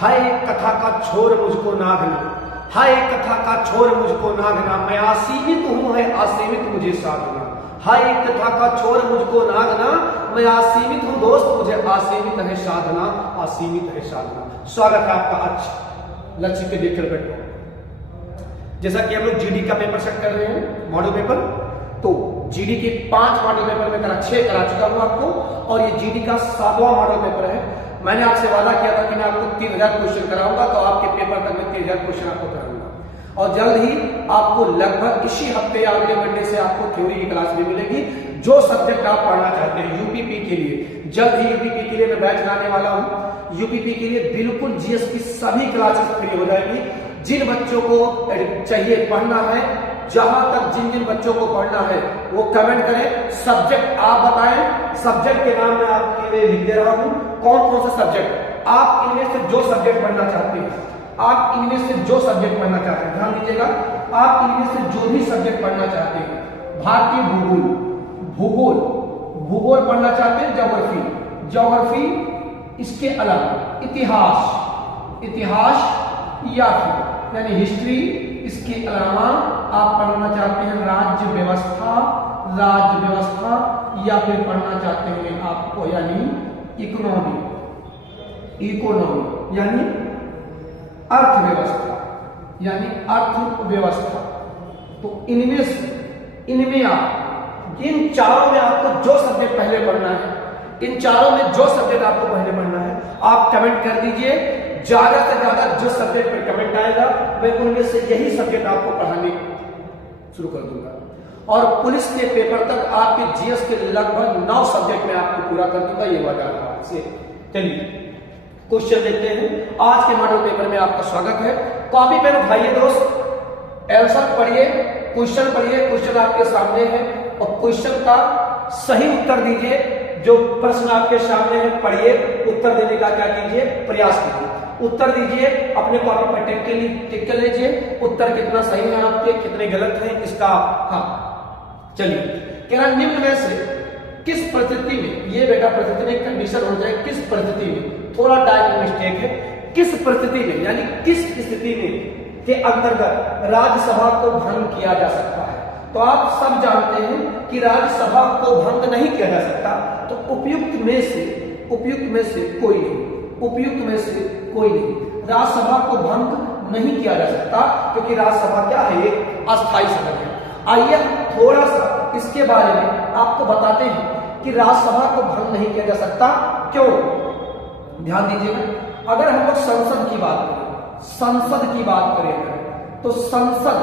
हाय कथा का छोर मुझको नागना, हाय कथा का छोर मुझको नागना, मैं असीमित हूं है असीमित मुझे साधना। हाय कथा का छोर मुझको नागना, मैं असीमित हूं दोस्त मुझे असीमित है साधना, असीमित है साधना। स्वागत है आपका आज लक्ष्य पे देखकर बैठो। जैसा कि हम लोग जीडी का पेपर सेट कर रहे हैं, मॉडल पेपर, तो जीडी के 5 मॉडल पेपर में 6 करा चुका हूं आपको, और ये जीडी का 7वां मॉडल पेपर है। मैंने आपसे वादा किया था कि मैं आपको 3000 क्वेश्चन कराऊंगा, तो आपके पेपर तक में 3000 क्वेश्चन आपको कराऊंगा। और जल्द ही आपको लगभग इसी हफ्ते या अगले मंडे से आपको थ्योरी की क्लास भी मिलेगी। जो सब्जेक्ट आप पढ़ना चाहते हैं यूपीपी के लिए, जल्द ही यूपीपी के लिए मैं बैच लाने वाला हूं। यूपीपी के लिए बिल्कुल जीएस की सभी क्लासेस फ्री हो जाएगी। जिन बच्चों को चाहिए पढ़ना है, जहां तक जिन बच्चों को पढ़ना है वो कमेंट करें, सब्जेक्ट आप बताएं, सब्जेक्ट के नाम मैं आपके लिए लिख दे रहा हूं। कौन कौन से सब्जेक्ट आप इनमें से जो सब्जेक्ट पढ़ना चाहते हैं, आप इनमें से जो सब्जेक्ट पढ़ना चाहते हैं, ध्यान दीजिएगा, आप इनमें से जो भी सब्जेक्ट पढ़ना चाहते हैं, भारतीय भूगोल, भूगोल, भूगोल पढ़ना चाहते हैं, ज्योग्राफी, ज्योग्राफी, इसके अलावा इतिहास, इतिहास या फिर यानी हिस्ट्री, इसके अलावा आप पढ़ना चाहते हैं राज्य व्यवस्था, राज्य व्यवस्था, या फिर पढ़ना चाहते हैं आपको यानी इकोनॉमी, इकोनॉमी यानी अर्थव्यवस्था, यानी अर्थव्यवस्था। तो इनमें आप इन चारों में आपको जो सब्जेक्ट पहले पढ़ना है, इन चारों में जो सब्जेक्ट आपको पहले पढ़ना है, आप कमेंट कर दीजिए। ज्यादा से ज्यादा जो सब्जेक्ट पर कमेंट आएगा मैं उनमें से यही सब्जेक्ट आपको पढ़ाने शुरू कर दूंगा। और पुलिस के पेपर तक आपके जीएस के लगभग 9 सब्जेक्ट में आपको पूरा कर दूंगा, ये वादा है। चलिए क्वेश्चन देखते हैं। आज के मॉडल पेपर में आपका स्वागत है। कॉपी पेन उठाइए दोस्त, आंसर पढ़िए, क्वेश्चन पढ़िए, क्वेश्चन आपके सामने है और क्वेश्चन का सही उत्तर दीजिए। जो प्रश्न आपके सामने है पढ़िए, उत्तर देने का क्या कीजिए, प्रयास कीजिए। उत्तर दीजिए, अपने कॉपी पर टिक कर लीजिए, उत्तर कितना सही है आपके, कितने गलत हैं इसका। हाँ चलिए, कह रहा निम्न में से किस परिस्थिति में, ये बेटा परिस्थिति में कंडीशन हो जाए, किस परिस्थिति में, थोड़ा टाइप मिस्टेक है, किस परिस्थिति में यानी किस स्थिति में के अंतर्गत राज्यसभा को भंग किया जा सकता है। तो आप सब जानते हैं कि राज्यसभा को भंग नहीं किया जा सकता। तो उपयुक्त में से कोई नहीं, उपयुक्त में से कोई नहीं, राज्यसभा को भंग नहीं किया जा सकता, क्योंकि राज्यसभा क्या है, एक अस्थायी सदन है। आइए थोड़ा सा इसके बारे में आपको बताते हैं कि राज्यसभा को भंग नहीं किया जा सकता क्यों। ध्यान दीजिएगा, अगर हम लोग संसद की बात करें, संसद की बात करें तो संसद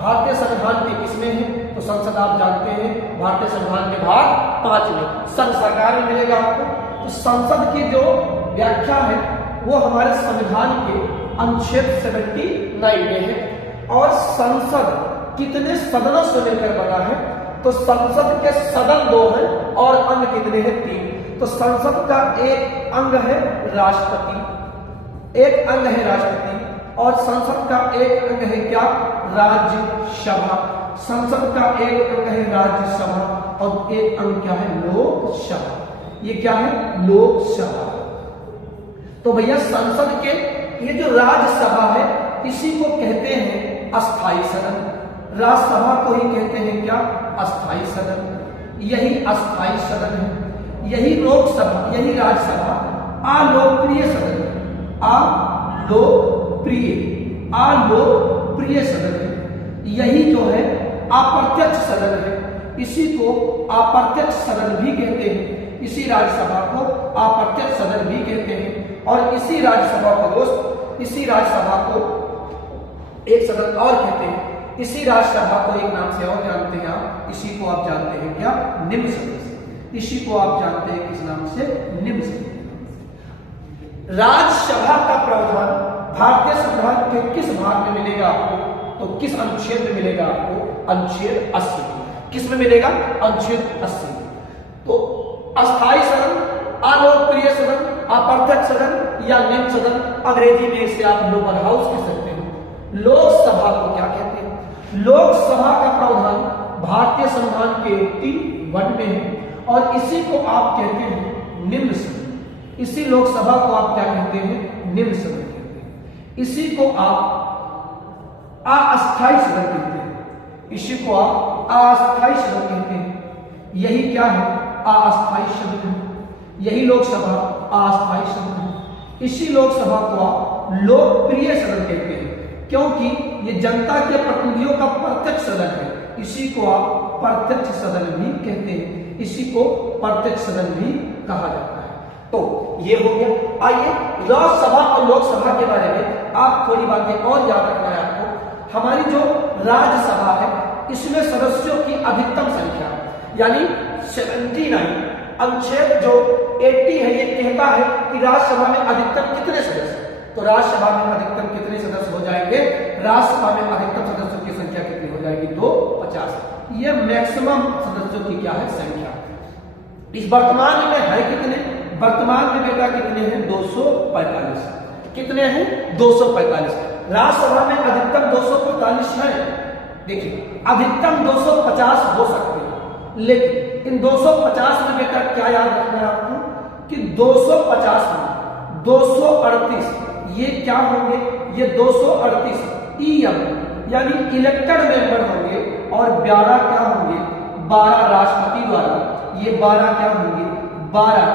भारतीय संविधान के किसमें है, तो संसद आप जानते हैं भारतीय संविधान के भाग 5 में, संघ सरकार में मिलेगा आपको। तो संसद की जो व्याख्या है वो हमारे संविधान के अनुच्छेद 79 में है। और संसद कितने सदनों से मिलकर बना है, तो संसद के सदन 2 हैं और अंग कितने हैं, 3। तो संसद का एक अंग है राष्ट्रपति, एक अंग है राष्ट्रपति, और संसद का एक अंग है क्या, राज्यसभा। संसद का एक अंग है राज्यसभा और एक अंग क्या है, लोकसभा। ये क्या है, लोकसभा। तो भैया संसद के ये जो राज्यसभा है इसी को कहते हैं अस्थायी सदन, राज्यसभा को ही कहते हैं क्या, अस्थायी सदन। यही अस्थायी सदन है, यही लोकसभा, यही राज्यसभा अलोकप्रिय सदन है, अलोकप्रिय सदन है। यही जो है अप्रत्यक्ष सदन है, इसी को अप्रत्यक्ष सदन भी कहते हैं। इसी राज्यसभा को अप्रत्यक्ष सदन भी कहते हैं। और इसी राज्यसभा को दोस्त, इसी राज्यसभा को एक सदन और कहते हैं। इसी राज्यसभा को एक नाम से और जानते हैं आप, इसी को आप जानते हैं क्या, निम्न सदन। इसी को आप जानते हैं किस नाम से, निम्न सदन। राज्यसभा का प्रावधान भारतीय संविधान के किस भाग में मिलेगा आपको, तो किस अनुच्छेद में मिलेगा आपको, अनुच्छेद 80। किस में मिलेगा, अनुच्छेद 80। तो अस्थायी सदन, अलोकप्रिय सदन, अप्रत्यक्ष सदन या निम्न सदन, अंग्रेजी में इसे आप लोअर हाउस कह सकते हैं। लोकसभा को क्या कहते हैं, लोकसभा का प्रावधान भारतीय संविधान के 81 में है और इसी को आप कहते हैं निम्न सदन। इसी लोकसभा को आप क्या कहते हैं, निम्न सदन। इसी को आप अस्थायी सदन कहते हैं। इसी को आप अस्थायी सदन कहते हैं। यही क्या है? अस्थायी सदन है। यही लोकसभा अस्थायी सदन है। इसी लोकसभा को आप लोकप्रिय सदन कहते हैं, क्योंकि ये जनता के प्रतिनिधियों का प्रत्यक्ष सदन है। इसी को आप प्रत्यक्ष सदन भी कहते हैं। इसी को प्रत्यक्ष सदन भी कहा जाता है। तो ये हो गया। आइए राज्यसभा और लोकसभा के बारे में आप थोड़ी बातें और याद रखना है आपको। हमारी जो राज्यसभा है इसमें सदस्यों की अधिकतम संख्या यानी 79 अनुच्छेद जो 80 है ये कहता है कि राज्यसभा में अधिकतम कितने सदस्य। तो राज्यसभा में अधिकतम कितने सदस्य हो जाएंगे? राज्यसभा में अधिकतम सदस्यों की संख्या कितनी हो जाएगी? तो 50। ये मैक्सिमम सदस्यों की क्या है? संख्या। इस वर्तमान में है कितने? वर्तमान में बेटा कितने हैं? 245। कितने हैं? 245। राज्यसभा में अधिकतम 245 है। देखिए अधिकतम 250 हो सकते हैं, लेकिन इन 250 में बेटा क्या याद रखना है आपको कि 250 में 238 ये क्या होंगे? ये 238 ईएम यानी इलेक्टेड मेंबर होंगे और 12 क्या होंगे? 12 राष्ट्रपति द्वारा। ये 12 क्या होंगे? 12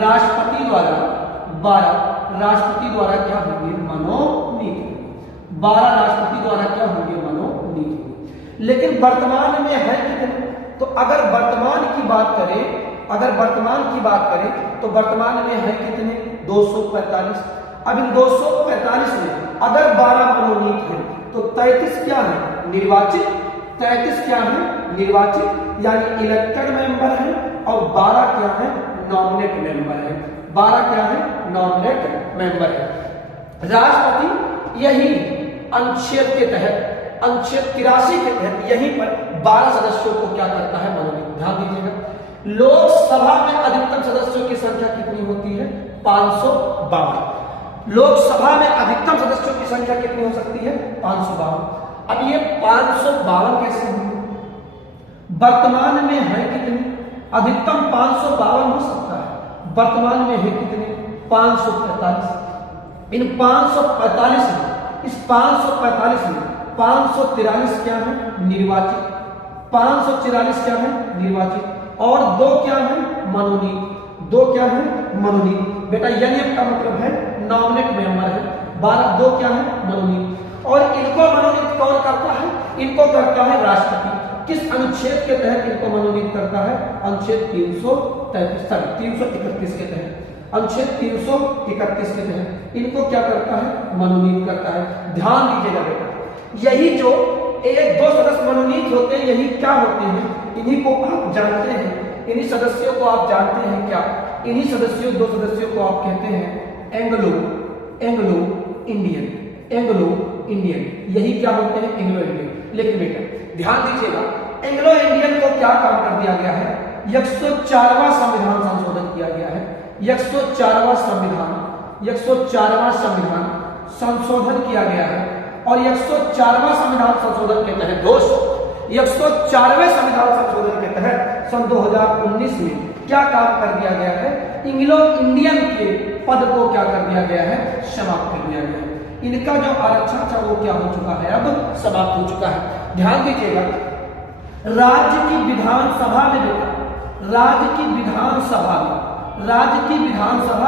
राष्ट्रपति द्वारा। 12 राष्ट्रपति द्वारा क्या होंगे? मनोनीत। 12 राष्ट्रपति द्वारा क्या होंगे? मनोनीत। लेकिन वर्तमान में है कितने? तो अगर वर्तमान की बात करें, अगर वर्तमान की बात करें तो वर्तमान में है कितने? 245। अब इन 245 में अगर 12 मनोनीत है तो 33 क्या है? निर्वाचित। 33 क्या है? निर्वाचित यानी इलेक्टेड मेंबर है और 12 क्या है? नॉमिनेट मेंबर है। 12 क्या है? नॉमिनेट मेंबर है। राष्ट्रपति यही अनुच्छेद के तहत अनुच्छेद 83 के तहत यहीं पर 12 सदस्यों को क्या करता है? मनोनीत। ध्यान दीजिएगा लोकसभा में अधिकतम सदस्यों की संख्या कितनी होती है? 552। लोकसभा में अधिकतम सदस्यों की संख्या कितनी हो सकती है? 552। अब ये 552 कैसे होंगे? वर्तमान में है कितने? अधिकतम 552 हो सकता है। वर्तमान में है कितने? 545। इन 545 में इस 545 में 543 क्या है? निर्वाचित। 544 क्या है? निर्वाचित और 2 क्या है? मनोनीत। 2 क्या है? मनोनीत। बेटा एनएफ का मतलब है नॉमिनेट मेंबर है। 12 2 क्या है? मनोनीत। और इनको मनोनीत कौन करता है? इनको करता है राष्ट्रपति। किस अनुच्छेद के तहत इनको मनोनीत करता है? अनुच्छेद 331 के तहत। अनुच्छेद 331 के तहत इनको क्या करता है? मनोनीत करता है। ध्यान दीजिएगा बेटा, यही जो 1-2 सदस्य मनोनीत होते हैं यही क्या होते हैं? इन्हीं को आप जानते हैं। इन्हीं सदस्यों को आप जानते हैं क्या? इन्हीं सदस्यों 2 सदस्यों को आप कहते हैं एंग्लो इंडियन। एंग्लो इंडियन यही क्या होते हैं? Anglo Indian. लेकिन बेटा ध्यान दीजिएगा एंग्लो इंडियन को क्या काम कर दिया गया है? 104वां संविधान संशोधन किया गया है। 104वां संविधान संशोधन किया गया है और 104वां संविधान संशोधन के तहत दोस्तों 104वें संविधान संशोधन के तहत सन 2019 में क्या काम कर दिया गया है? एंग्लो इंडियन के पद को क्या कर दिया गया है? समाप्त कर दिया गया है। इनका जो आरक्षण था वो क्या हो चुका है? अब समाप्त हो चुका है। ध्यान दीजिएगा राज्य की विधानसभा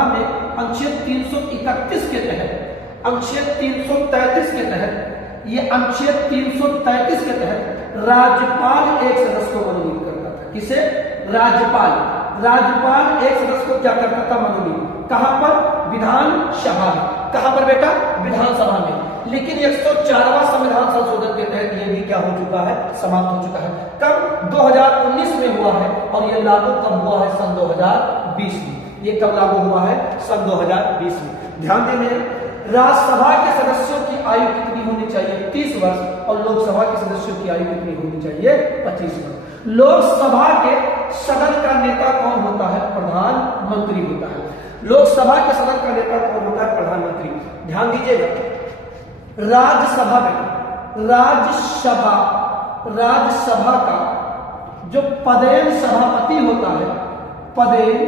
में अनुच्छेद 331 के तहत अनुच्छेद 333 के तहत ये अनुच्छेद 333 के तहत राज्यपाल एक सदस्य को मनोनीत करता था। किसे? राज्यपाल एक सदस्य को क्या करता था? मनोनीत। कहां पर? विधानसभा में। कहां पर बेटा? विधानसभा में। लेकिन 104वां संविधान संशोधन के तहत ये भी क्या हो चुका है? समाप्त हो चुका है। कब? 2019 में हुआ है और ये लागू कब हुआ है? सन 2020 में। ये कब लागू हुआ है? सन 2020 में। ध्यान देंगे राज्यसभा के सदस्यों की आयु कितनी होनी चाहिए? 30 वर्ष और लोकसभा के सदस्यों की आयु कितनी होनी चाहिए? 25 वर्ष। लोकसभा के सदन का नेता कौन होता है? प्रधानमंत्री होता है। लोकसभा के सदन का नेता कौन होता है? प्रधानमंत्री। ध्यान दीजिएगा राज्यसभा का जो पदेन सभापति होता है, पदेन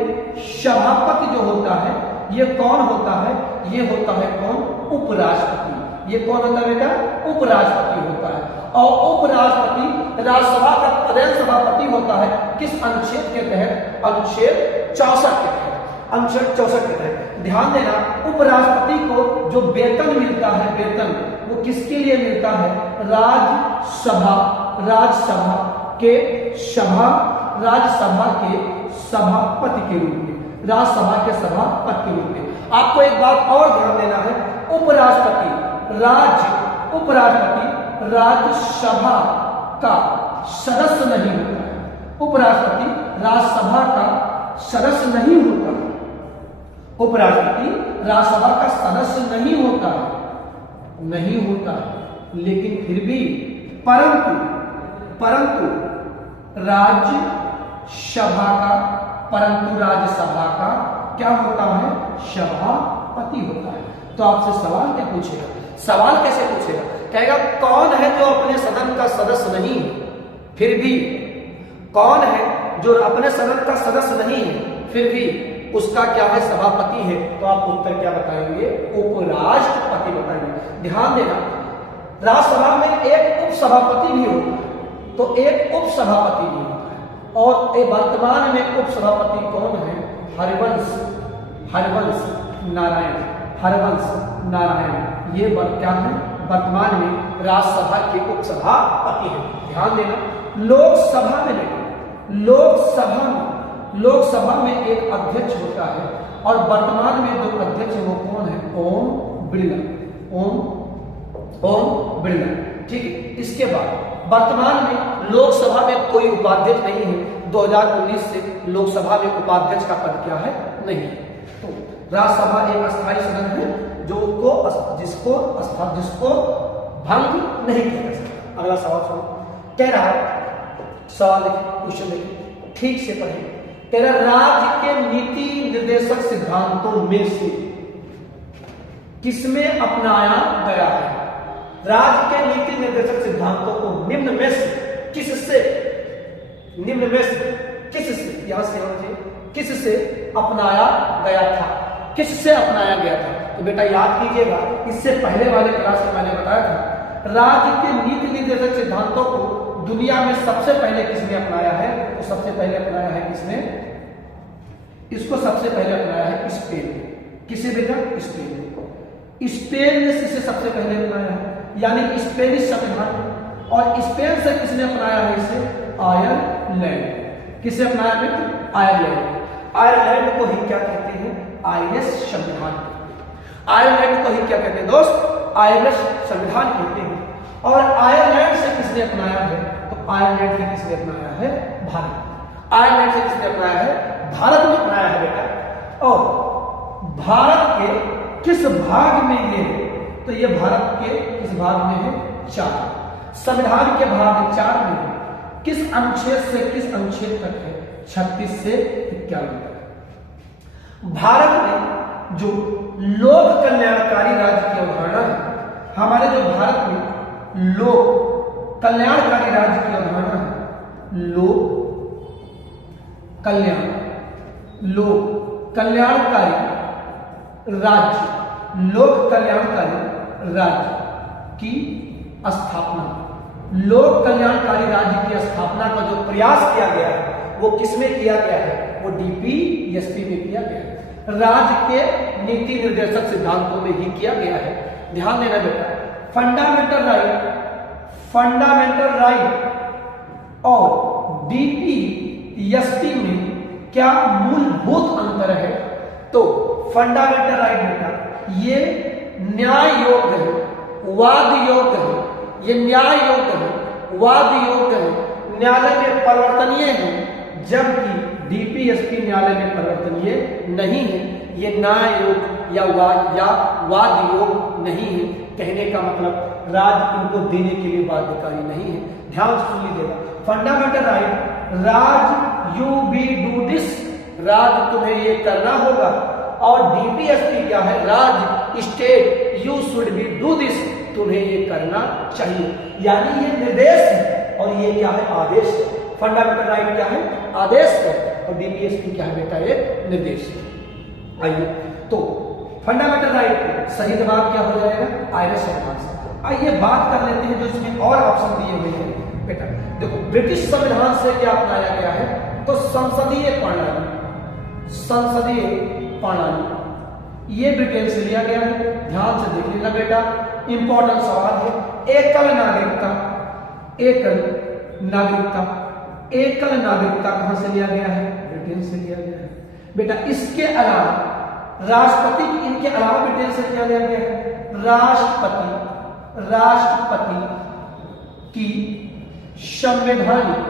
सभापति जो होता है ये कौन होता है? ये होता है कौन? उपराष्ट्रपति। ये कौन होता है बेटा? उपराष्ट्रपति होता है। और उपराष्ट्रपति राज्यसभा का प्रधान सभापति होता है किस अनुच्छेद के तहत? अनुच्छेद 64 के तहत। अनुच्छेद 64 के तहत ध्यान देना, उपराष्ट्रपति को जो वेतन मिलता है, वेतन वो किसके लिए मिलता है? राज्यसभा के सभापति के रूप में, राज्यसभा के सभापति के रूप में। आपको एक बात और ध्यान देना है, उपराष्ट्रपति राज्यसभा का सदस्य नहीं होता है। उपराष्ट्रपति राज्यसभा का सदस्य नहीं होता है। उपराष्ट्रपति राज्यसभा का सदस्य नहीं होता है, लेकिन फिर भी परंतु राज्यसभा का क्या होता है? सभापति होता है। तो आपसे सवाल क्या पूछेगा? सवाल कैसे पूछेगा? कहेगा कौन है जो अपने सदन का सदस्य नहीं है फिर भी, कौन है जो अपने सदन का सदस्य नहीं है फिर भी उसका क्या है? सभापति है। तो आप उत्तर क्या बताएंगे? उपराष्ट्रपति बताएंगे। ध्यान देना, राज्यसभा में एक उपसभापति भी होता है, तो एक उपसभापति भी होता है। और वर्तमान में उपसभापति कौन है? हरिवंश नारायण। ये क्या है? वर्तमान में राज्यसभा के उपसभापति हैं। ध्यान देना, लोकसभा में एक अध्यक्ष होता है और वर्तमान में जो अध्यक्ष है वो कौन है? ओम बिरला। ठीक है। इसके बाद वर्तमान में लोकसभा में कोई उपाध्यक्ष नहीं है। 2019 से लोकसभा में उपाध्यक्ष का पद क्या है? नहीं है। तो राज्यसभा एक अस्थायी सदन है जिसको भंग नहीं किया जा सकता। अगला सवाल सुनो, कह रहा है, सवाल देखिए, क्वेश्चन देखिए, ठीक से पढ़िए। तेरा राज्य के नीति निर्देशक सिद्धांतों में से किसमें अपनाया गया है? राज्य के नीति निर्देशक सिद्धांतों को निम्न में से किससे अपनाया गया था? किससे अपनाया गया था? तो बेटा याद कीजिएगा, इससे पहले वाले क्लास में मैंने बताया था, राज्य के नीति निर्देशक सिद्धांतों को दुनिया में सबसे पहले किसने अपनाया है? तो सबसे पहले अपनाया है किसने? इसको सबसे पहले अपनाया है स्पेन ने। किसे बेटा? स्पेन ने इसे सबसे पहले अपनाया है, यानी स्पेनिश संविधान। और स्पेन से किसने अपनाया है इसे? आयरलैंड। किसे अपनाया बेटा? आयरलैंड को ही क्या कहते हैं? आयरिश संविधान। आयरलैंड को ही क्या कहते हैं दोस्त? आयरिश संविधान कहते हैं। और आयरलैंड से किसने अपनाया है? तो आयरलैंड से किसने अपनाया है? भारत। आयरलैंड से किसने अपनाया है? भारत ने अपनाया है बेटा। और भारत के किस भाग में ये है? तो ये भारत के किस भाग में है? 4। संविधान के भाग 4 में है। किस अनुच्छेद से किस अनुच्छेद तक है? 36 से 51 तक। भारत में जो लोक कल्याणकारी राज्य की अवधारणा है, हमारे जो भारत में लोक कल्याणकारी राज्य की अवधारणा है, लोक कल्याणकारी राज्य की स्थापना, लोक कल्याणकारी राज्य की स्थापना का जो प्रयास किया गया है वो किसमें किया गया है? वो डीपीएसपी में किया गया है। राज्य के नीति निर्देशक सिद्धांतों में ही किया गया है। ध्यान देना बेटा, फंडामेंटल राइट और डीपीएसपी में क्या मूलभूत अंतर है? तो फंडामेंटल राइट बेटा ये न्याय योग्य है, वाद योग्य है, ये न्याय योग्य है, वाद योग्य है, न्यायालय में परिवर्तनीय है, जबकि डीपीएसपी न्यायालय में परिवर्तनीय नहीं है। ये न्याय योग या वाद योग नहीं है। कहने का मतलब राज्य इनको देने के लिए बाध्यकारी नहीं है। ध्यान से सुन लीजिएगा, फंडामेंटल राइट, राज यू बी डू दिस, राज तुम्हें ये करना होगा। और डीपीएसपी क्या है? राज state you should be do this, तुम्हें ये करना चाहिए। यानी ये निर्देश है और ये क्या है? आदेश है। फंडामेंटल राइट क्या है? आदेश है और डीपीएसपी क्या है बेटा? ये निर्देश है। आइए तो फंडामेंटल राइट को सही जवाब क्या हो जाएगा? आयरस संविधान से। आइए बात कर लेते हैं जो इसमें और ऑप्शन दिए हुए हैं बेटा। देखो ब्रिटिश संविधान से क्या अपनाया गया है? तो संसदीय प्रणाली, संसदीय प्रणाली ये ब्रिटेन से लिया गया है। ध्यान से देख लेना बेटा, इंपॉर्टेंट सवाल है। एकल नागरिकता, एकल नागरिकता, एकल नागरिकता कहां से लिया गया है? ब्रिटेन से लिया गया है बेटा। इसके अलावा राष्ट्रपति, इनके अलावा ब्रिटेन से क्या लिया गया है? राष्ट्रपति, राष्ट्रपति की संवैधानिक,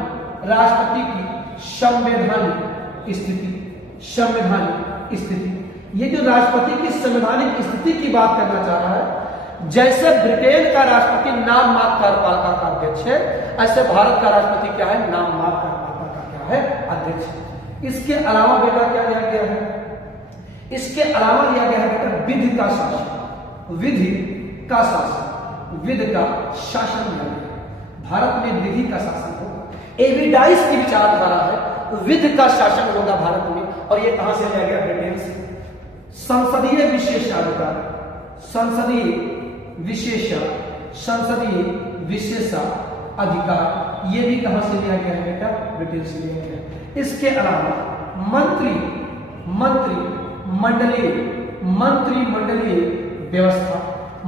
राष्ट्रपति की संवैधानिक स्थिति, संवैधानिक स्थिति। ये जो राष्ट्रपति की संवैधानिक स्थिति की बात करना चाह रहा है, जैसे ब्रिटेन का राष्ट्रपति नाम मात्र कार्यपालिका का अध्यक्ष है, ऐसे भारत का राष्ट्रपति क्या है? नाम मात्र कार्यपालिका का क्या है? अध्यक्ष। इसके अलावा बेटा क्या लिया गया है? इसके अलावा लिया गया है बेटा विधि का शासन, विधि का शासन, विधि का शासन लिया गया। भारत में विधि का शासन होगा। एविडाइस की विचारधारा है, विधि का शासन होगा भारत में। और ये कहां से लिया गया? ब्रिटेन से। संसदीय विशेषाधिकार, संसदीय विशेष, संसदीय विशेषाधिकार ये भी कहां से लिया गया है बेटा? ब्रिटेन से लिया गया है। इसके अलावा मंत्रिमंडलीय व्यवस्था,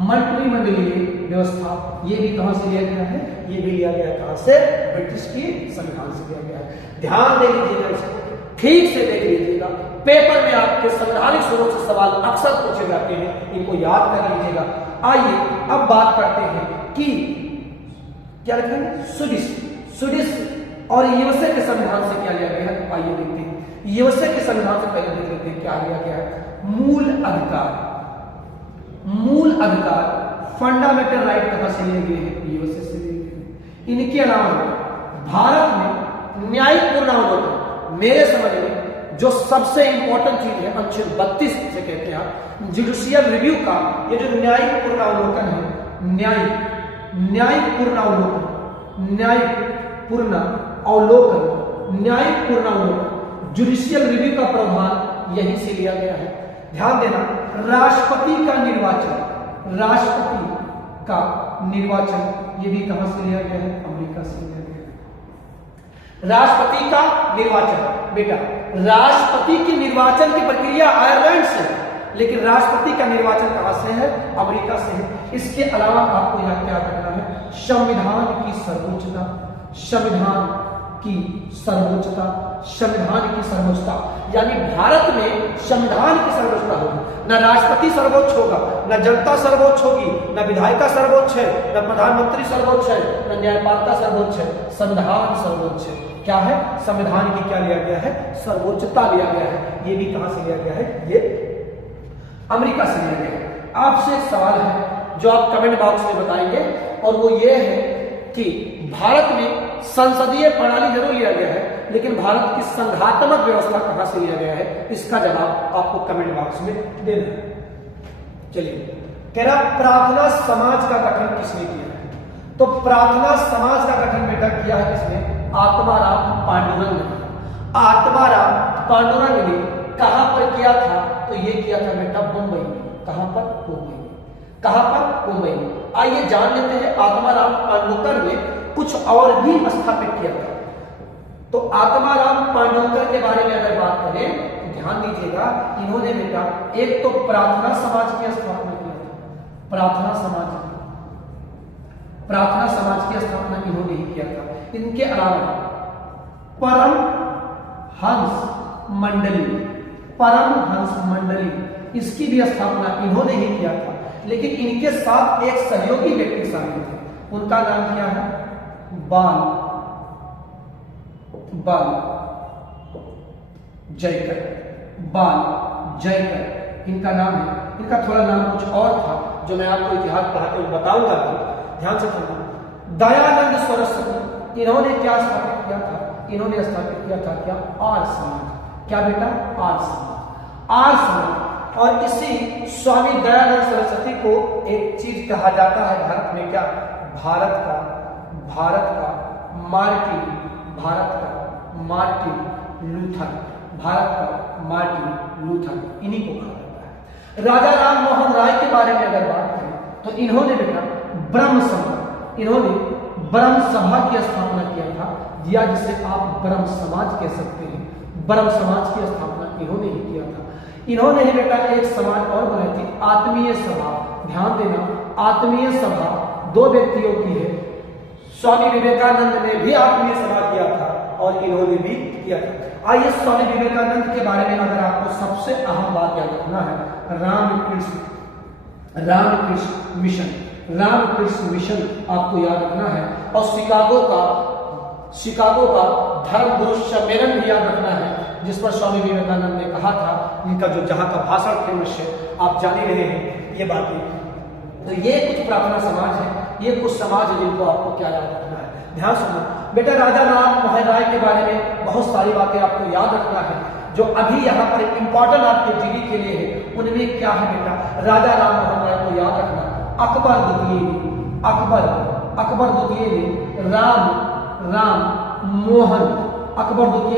मंत्रिमंडलीय व्यवस्था ये भी कहां से लिया गया है? ये भी लिया गया कहां से? ब्रिटिश की संविधान से लिया गया है। ध्यान दे लीजिएगा, इसको ठीक से देख लीजिएगा। पेपर में आपके संवैधानिक स्रोत से सवाल अक्सर पूछे जाते हैं, इनको याद कर लीजिएगा। आइए अब बात करते हैं कि क्या लिखेंगे? स्वीडिश और यूएसए के संविधान से क्या लिया गया है? आइए देखते हैं। यूएसए के संविधान से पहले देख लेते हैं क्या लिया गया है। मूल अधिकार, मूल अधिकार, फंडामेंटल राइट कहां से लिए गए हैं? यूएसए से लिए गए। इनके अलावा भारत में न्यायिक पुनरावलोकन, मेरे समझ में जो सबसे इंपॉर्टेंट चीज है, अनुच्छेद 32 से कहते हैं जुडिशियल रिव्यू का, ये जो न्यायिक पुनरावलोकन है, न्यायिक पुनरावलोकन, न्यायिक पुनरावलोकन, जुडिशियल रिव्यू का प्रावधान यहीं से लिया गया है। ध्यान देना, राष्ट्रपति का निर्वाचन, राष्ट्रपति का निर्वाचन ये भी कहां से लिया गया है? अमेरिका से लिया गया है। राष्ट्रपति का निर्वाचन बेटा, राष्ट्रपति की निर्वाचन की प्रक्रिया आयरलैंड से, लेकिन राष्ट्रपति का निर्वाचन कहां से है? अमेरिका से है। इसके अलावा आपको यहां क्या करना है? संविधान की सर्वोच्चता, संविधान की सर्वोच्चता, संविधान की सर्वोच्चता, यानी भारत में संविधान की सर्वोच्चता होगी। न राष्ट्रपति सर्वोच्च होगा, न जनता सर्वोच्च होगी, न विधायिका सर्वोच्च है, न प्रधानमंत्री सर्वोच्च है, न न्यायपालिका सर्वोच्च है, संविधान सर्वोच्च है। क्या है? संविधान की क्या लिया गया है? सर्वोच्चता लिया गया है। ये भी कहां से लिया गया है? ये अमेरिका से लिया गया है। आपसे एक सवाल है जो आप कमेंट बॉक्स में बताएंगे, और वो ये है कि भारत में संसदीय प्रणाली जरूर लिया गया है, लेकिन भारत की संघात्मक व्यवस्था कहां से लिया गया है? इसका जवाब आपको कमेंट बॉक्स में देना है। चलिए, कह रहा प्रार्थना समाज का गठन किसने किया है? तो प्रार्थना समाज का गठन बेटा किया है किसने? आत्माराम पांडुरंग ने। आत्माराम पांडुरंग ने कहां पर किया था? तो ये किया था बेटा मुंबई में। कहां पर? मुंबई में। कहां पर? मुंबई में। आइए जान लेते हैं आत्माराम पांडुरंग ने कुछ और भी स्थापित किया था। तो आत्माराम पांडुरंग के बारे में अगर बात करें तो ध्यान दीजिएगा, इन्होंने बेटा एक तो प्रार्थना समाज की स्थापना की था, प्रार्थना समाज की स्थापना इन्होंने ही किया था। इनके अलावा परमहंस मंडली इसकी भी स्थापना इन्होंने ही किया था। लेकिन इनके साथ एक सहयोगी व्यक्ति शामिल थे, उनका नाम क्या है? बाल जयकर इनका नाम है। इनका थोड़ा नाम कुछ और था जो मैं आपको इतिहास पढ़ाते हुए बताऊंगा। ध्यान से सुनना। दयानंद सरस्वती, इन्होंने क्या स्थापित किया था? इन्होंने स्थापित किया था क्या? आर्य समाज। क्या बेटा? आर्य समाज। और इसी स्वामी दयानंद सरस्वती को एक चीज कहा जाता है भारत में, क्या? भारत का मार्टिन लूथर, इन्हीं को कहा जाता है। राजा राम मोहन राय के बारे में अगर बात करें तो इन्होंने बेटा ब्रह्म सभा की स्थापना किया था, या जिसे आप ब्रह्म समाज कह सकते हैं। ब्रह्म समाज की स्थापना इन्होंने ही किया था। इन्होंने ही बेटा एक समाज और बनाई थी, आत्मीय सभा। ध्यान देना, आत्मीय सभा दो व्यक्तियों की है। स्वामी विवेकानंद ने भी आत्मीय सभा किया था और इन्होंने भी किया था। आइए स्वामी विवेकानंद के बारे में अगर आपको सबसे अहम बात याद रखना है, रामकृष्ण मिशन आपको याद रखना है, और शिकागो का धर्म गुरु सम्मेलन भी याद रखना है, जिस पर स्वामी विवेकानंद ने कहा था, इनका जो जहां का भाषण फेमस है, आप जान ही रहे हैं ये बातें। तो ये कुछ प्रार्थना समाज है, ये कुछ समाज है जिनको आपको क्या याद रखना है। ध्यान सुनो बेटा, राजा राम मोहन राय के बारे में बहुत सारी बातें आपको याद रखना है, जो अभी यहाँ पर इंपॉर्टेंट आपके जीडी के लिए है। उनमें क्या है बेटा, राजा राम मोहन राय को याद रखना। अकबर द्वितीय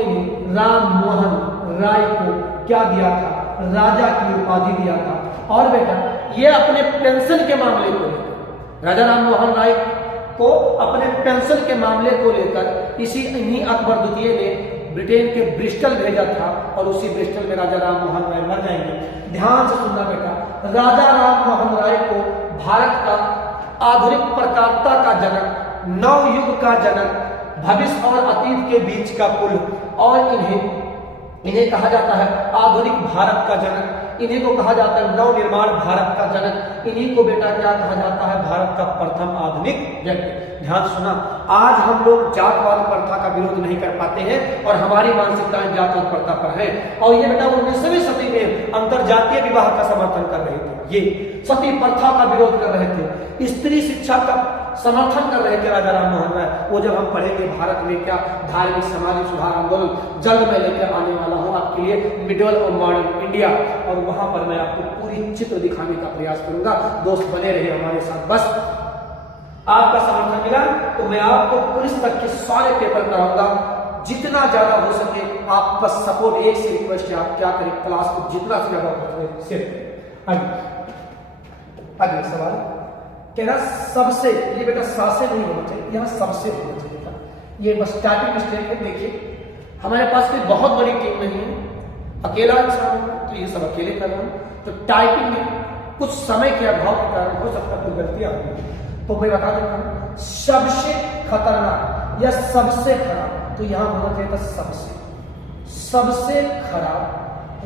ने राम मोहन राय को क्या दिया था, राजा की उपाधि दिया था। और बेटा ये अपने पेंशन के मामले को लेकर, राजा राम मोहन राय को अपने पेंशन के मामले को लेकर इन्हीं अकबर द्वितीय ने ब्रिटेन के ब्रिस्टल भेजा था, और उसी ब्रिस्टल में राजा राम मोहन राय मर जाएंगे। ध्यान से सुनना बेटा, राजा राम मोहन राय को भारत का आधुनिक पत्रकारिता का जनक, नवयुग का जनक, भविष्य और अतीत के बीच का पुल, और इन्हें कहा जाता है आधुनिक भारत का जनक, इन्हीं को कहा जाता है नवनिर्माण भारत का जनक, इन्हीं को बेटा क्या कहा जाता है, भारत का प्रथम आधुनिक व्यक्ति। ध्यान सुना, आज हम लोग जातवाद प्रथा का विरोध नहीं कर पाते हैं और हमारी मानसिकताएं जातवाद प्रथा पर है, और ये बेटा 19वीं सदी में अंतरजातीय विवाह का समर्थन कर रहे थे, ये सती प्रथा का विरोध कर रहे थे, स्त्री शिक्षा का समर्थन कर रहे थे राजा राम मोहन राय। वो जब हम पढ़ेंगे भारत में क्या धार्मिक सामाजिक सुधार आंदोलन जल्द में लेकर आने वाला हूं आपके लिए, मिडिवल और मॉडर्न इंडिया, और वहां पर मैं आपको पूरी चित्र दिखाने का प्रयास करूंगा। दोस्त बने रहे हमारे साथ। बस आपका समर्थन मिला तो मैं आपको पुलिस तक के सारे पेपर कराऊंगा, जितना ज्यादा हो सके आप बस सपोर्ट। एक से रिक्वेस्ट है, आप क्या करें, क्लास को जितना ज्यादा हो सके। अगले सवाल कह रहा सबसे, ये बेटा सासे नहीं होना चाहिए, यहाँ सबसे होना चाहिए बेटा। ये बस टाइपिंग मिस्टेक है। देखिए हमारे पास कोई बहुत बड़ी टीम नहीं है, अकेला इंसान हूं, तो ये सब अकेले कर रहा हूं, तो टाइपिंग में कुछ समय के अभाव के कारण हो सकता है कोई गलतियां होगी, तो मैं बता देता हूं। सबसे खतरनाक या सबसे खराब, तो यहां होना चाहिए था सबसे खराब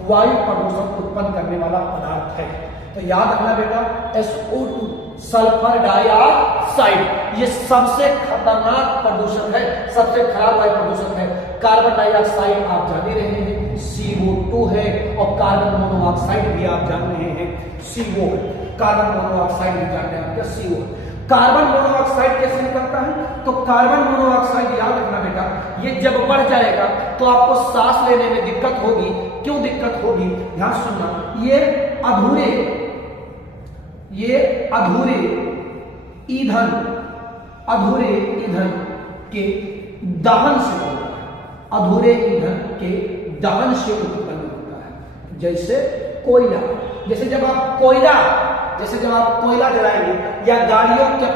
वायु प्रदूषण उत्पन्न करने वाला पदार्थ है। तो याद रखना बेटा, SO2 सल्फर डाइऑक्साइड, ये सबसे खतरनाक प्रदूषण है, सबसे खराब वायु प्रदूषण है। कार्बन डाइऑक्साइड आप जान ही रहे हैं CO2 है, और कार्बन मोनोऑक्साइड भी आप जान रहे हैं CO, कार्बन मोनोऑक्साइड भी जान रहे हैं क्या, CO। कार्बन मोनोऑक्साइड कैसे निकलता है, तो कार्बन मोनोऑक्साइड याद रखना बेटा, ये जब बढ़ जाएगा तो आपको सांस लेने में दिक्कत होगी। क्यों दिक्कत होगी, ध्यान सुनना, ये अधूरे ईंधन के दहन से होता है, अधूरे ईंधन के दहन से उत्पन्न होता है। जैसे कोयला, जैसे जब आप कोयला जलाएंगे, या गाड़ियों के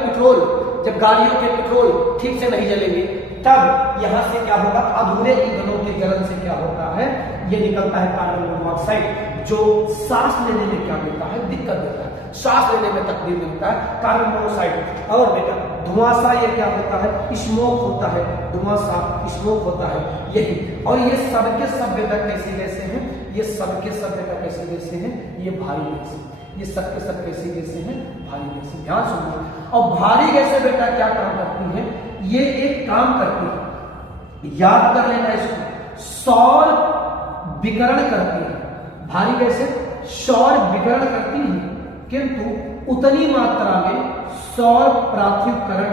पेट्रोल ठीक से नहीं जलेंगे, तब यहां से क्या होगा, अधूरे ईंधनों के जलन से क्या होता है, ये निकलता है कार्बन मोनोऑक्साइड, जो सांस लेने में क्या देता है, दिक्कत देता है, सांस लेने में तकलीफ मिलता है कार्बन मोनोऑक्साइड। और बेटा धुआंसा, ये क्या होता है, स्मोक होता है, धुआंसा स्मोक होता है यही। और ये सबके सब बेटा कैसी गैसें हैं, ये सबके सब बेटा कैसी गैसें हैं, ये भारी गैसें, ये सबके सब कैसी गैसें हैं, भारी गैसें। ध्यान सुनिए, और भारी गैसें बेटा क्या काम करती हैं, ये एक काम करती है, याद कर लेना इसको, सौर विकिरण करती है। भारी गैसें सौर विकिरण करती है, किंतु उतनी मात्रा में सौर पृथक्करण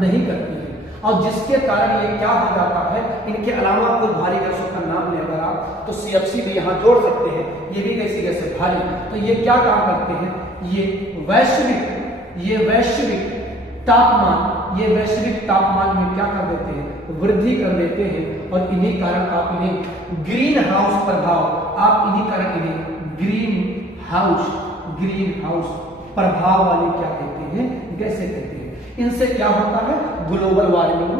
नहीं करती है, और जिसके कारण ये क्या हो जाता है, इनके अलावा कोई भारी गैसों का नाम ले अगर आप, तो CFC भी यहां जोड़ सकते हैं, ये भी कैसी गैस है, भारी। तो ये क्या काम करते हैं, ये वैश्विक तापमान में क्या कर देते हैं, वृद्धि कर देते हैं, और इन्हीं कारण आप इन्हें ग्रीन हाउस प्रभाव, आप इन्हीं कारण इन्हें ग्रीन हाउस प्रभाव वाले क्या कहते हैं, गैसें कहते हैं। इनसे क्या होता है, ग्लोबल वार्मिंग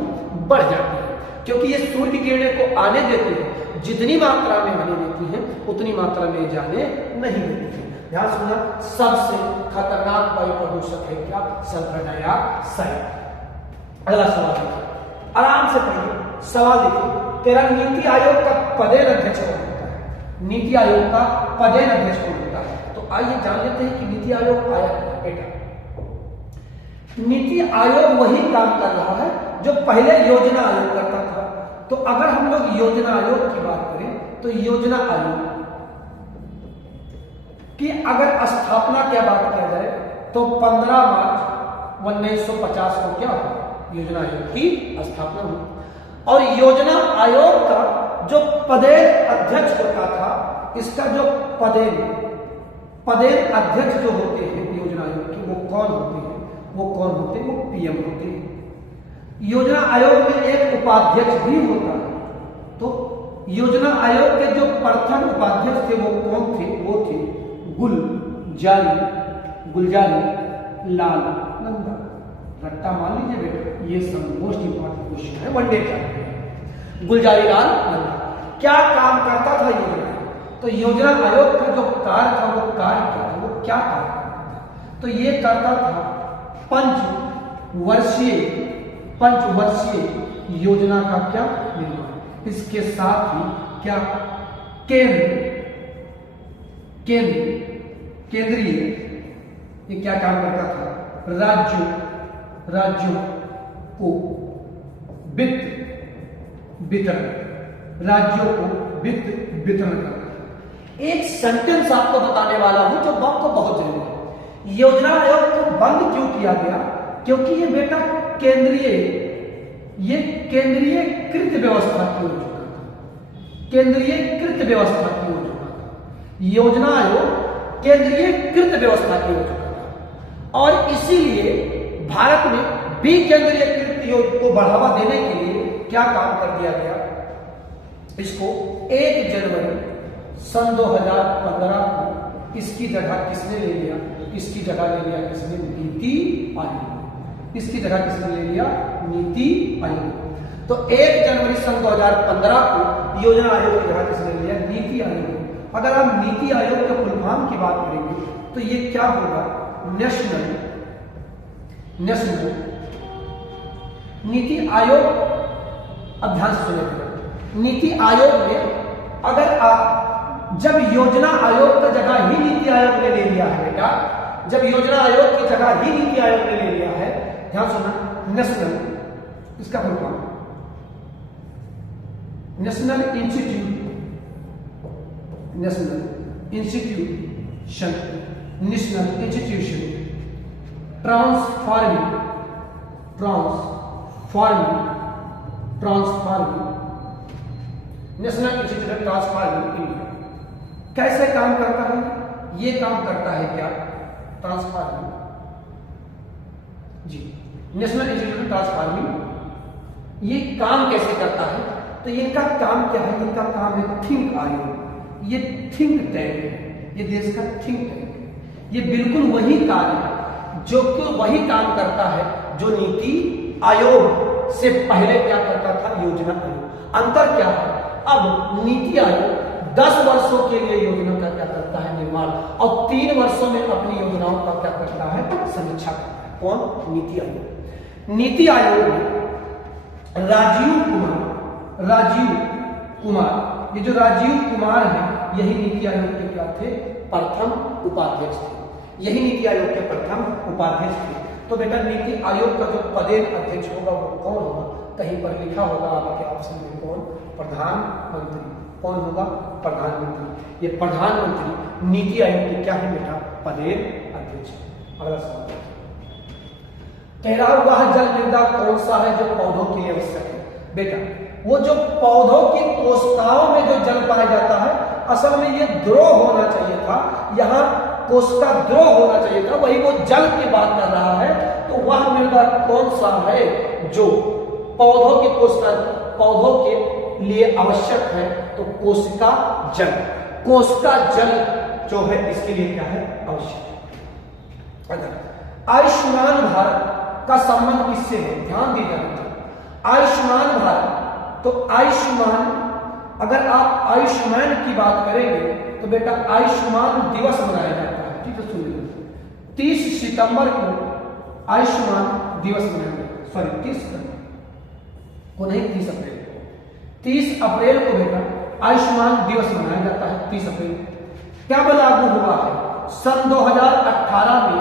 बढ़ जाती है, क्योंकि ये सूर्य की किरणें को आने देते हैं, जितनी मात्रा में आने देती हैं उतनी मात्रा में जाने नहीं देती है। ध्यान सुनना, सबसे खतरनाक वायु प्रदूषक है क्या, सल्फर डाइऑक्साइड। अगला सवाल देखिए, आराम से पढ़िए सवाल देखिए। तेरा नीति आयोग का पदेन अध्यक्ष कौन होता है, नीति आयोग का पदेन अध्यक्ष कौन होता है। तो आइए जान लेते हैं कि नीति आयोग आया क्या बेटा। नीति आयोग वही काम कर रहा है जो पहले योजना आयोग करता था। तो अगर हम लोग योजना आयोग की बात करें तो योजना आयोग की अगर स्थापना क्या बात किया जाए तो 15 मार्च 1950 को क्या हुआ, योजना आयोग की स्थापना हुई। और योजना आयोग का जो पदेन अध्यक्ष होता था, इसका जो पदेन अध्यक्ष जो होते हैं योजना आयोग के, वो कौन होते हैं, वो पीएम होते हैं। योजना आयोग में एक उपाध्यक्ष भी होता है। तो योजना आयोग के जो प्रथम उपाध्यक्ष थे वो कौन थे, वो थे गुलजारी लाल नंदा। रट्टा मान लीजिए बेटा, ये सब मोस्ट इंपॉर्टेंट क्वेश्चन है वनडे का। गुलजारी लाल नंदा क्या काम करता था योजना, तो योजना आयोग का जो कार्य था वो कार्य क्या था, वो क्या कार्य करता था, तो ये करता था पंचवर्षीय योजना का क्या निर्माण। इसके साथ ही क्या केंद्रीय ये क्या काम करता था, राज्यों को वित्त वितरण करना। एक सेंटेंस आपको बताने वाला हूं जो आपको बहुत जरूरी है। योजना आयोग को बंद क्यों किया गया, क्योंकि ये बेटा केंद्रीयकृत व्यवस्था की ओर झुका था। केंद्रीयकृत व्यवस्था की ओर झुका था। योजना आयोग केंद्रीयकृत व्यवस्था की ओर झुका था और इसीलिए भारत में विकेंद्रीयकृत योग को बढ़ावा देने के लिए क्या काम कर दिया गया, इसको 1 जनवरी सन 2015 को इसकी जगह किसने ले लिया, इसकी जगह ले लिया किसने, नीति आयोग। इसकी जगह किसने ले लिया, नीति आयोग। तो 1 जनवरी सन 2015 को योजना आयोग की जगह किसने ले लिया, नीति आयोग। अगर आप नीति आयोग के फुल फॉर्म की बात करेंगे तो ये क्या होगा, नेशनल नीति आयोग। अब ध्यान से सुनिए, नीति आयोग में अगर आप जब योजना आयोग का जगह ही नीति आयोग ने ले लिया है बेटा, जब योजना आयोग की जगह ही नीति आयोग ने ले लिया है, ध्यान सुनना, नेशनल, इसका full form national institution transforming national institute transforming India कैसे काम करता है, ये काम करता है क्या, ट्रांसफॉर्मिंग जी, नेशनल इंस्टीट्यूट ट्रांसफॉर्मिंग। ये काम कैसे करता है, तो इनका काम क्या है, इनका काम है थिंक आयोग। ये थिंक टैंक है, ये देश का थिंक टैंक है। ये बिल्कुल वही कार्य है जो कि वही काम करता है जो नीति आयोग से पहले क्या करता था, योजना आयोग। अंतर क्या है, अब नीति आयोग 10 वर्षों के लिए योजना का क्या करता है, निर्माण, और 3 वर्षों में अपनी योजनाओं का क्या करता है, समीक्षा करता है। कौन, नीति आयोग। नीति आयोग में राजीव कुमार, ये जो राजीव कुमार है, यही नीति आयोग के क्या थे, प्रथम उपाध्यक्ष थे। यही नीति आयोग के प्रथम उपाध्यक्ष थे। तो बेटा नीति आयोग का जो पदेन अध्यक्ष होगा वो कौन होगा, कहीं पर लिखा होगा आपके ऑप्शन में, कौन, प्रधानमंत्री। कौन होगा, प्रधानमंत्री। ये प्रधानमंत्री नीति आयोग के क्या है बेटा, पदेन अध्यक्ष। अगला सवाल, ठहरा हुआ जल मृदा कौन सा है जो पौधों के लिए आवश्यक है। बेटा वो जो पौधों की कोशिकाओं में जो जल पाया जाता है, असल में ये द्रोह होना चाहिए था, यहाँ कोशिका द्रोह होना चाहिए था, वही वो जल की बात कर रहा है। तो वह मृदा कौन सा है जो पौधों की कोशिका, पौधों के लिए आवश्यक है तो कोशिका जल, कोशिका जल जो है इसके लिए क्या है, आवश्यक है। अगर आयुष्मान भारत का संबंध किससे है, ध्यान दीजिएगा, आयुष्मान भारत, तो आयुष्मान, अगर आप आयुष्मान की बात करेंगे तो बेटा आयुष्मान दिवस मनाया जाता है, ठीक है, सुनिए 30 सितंबर को आयुष्मान दिवस मनाया जाता है, सॉरी 30 को नहीं, 30 अप्रैल को, 30 अप्रैल को बेटा आयुष्मान दिवस मनाया जाता है, 30 अप्रैल। कब लागू हुआ है, सन 2018 में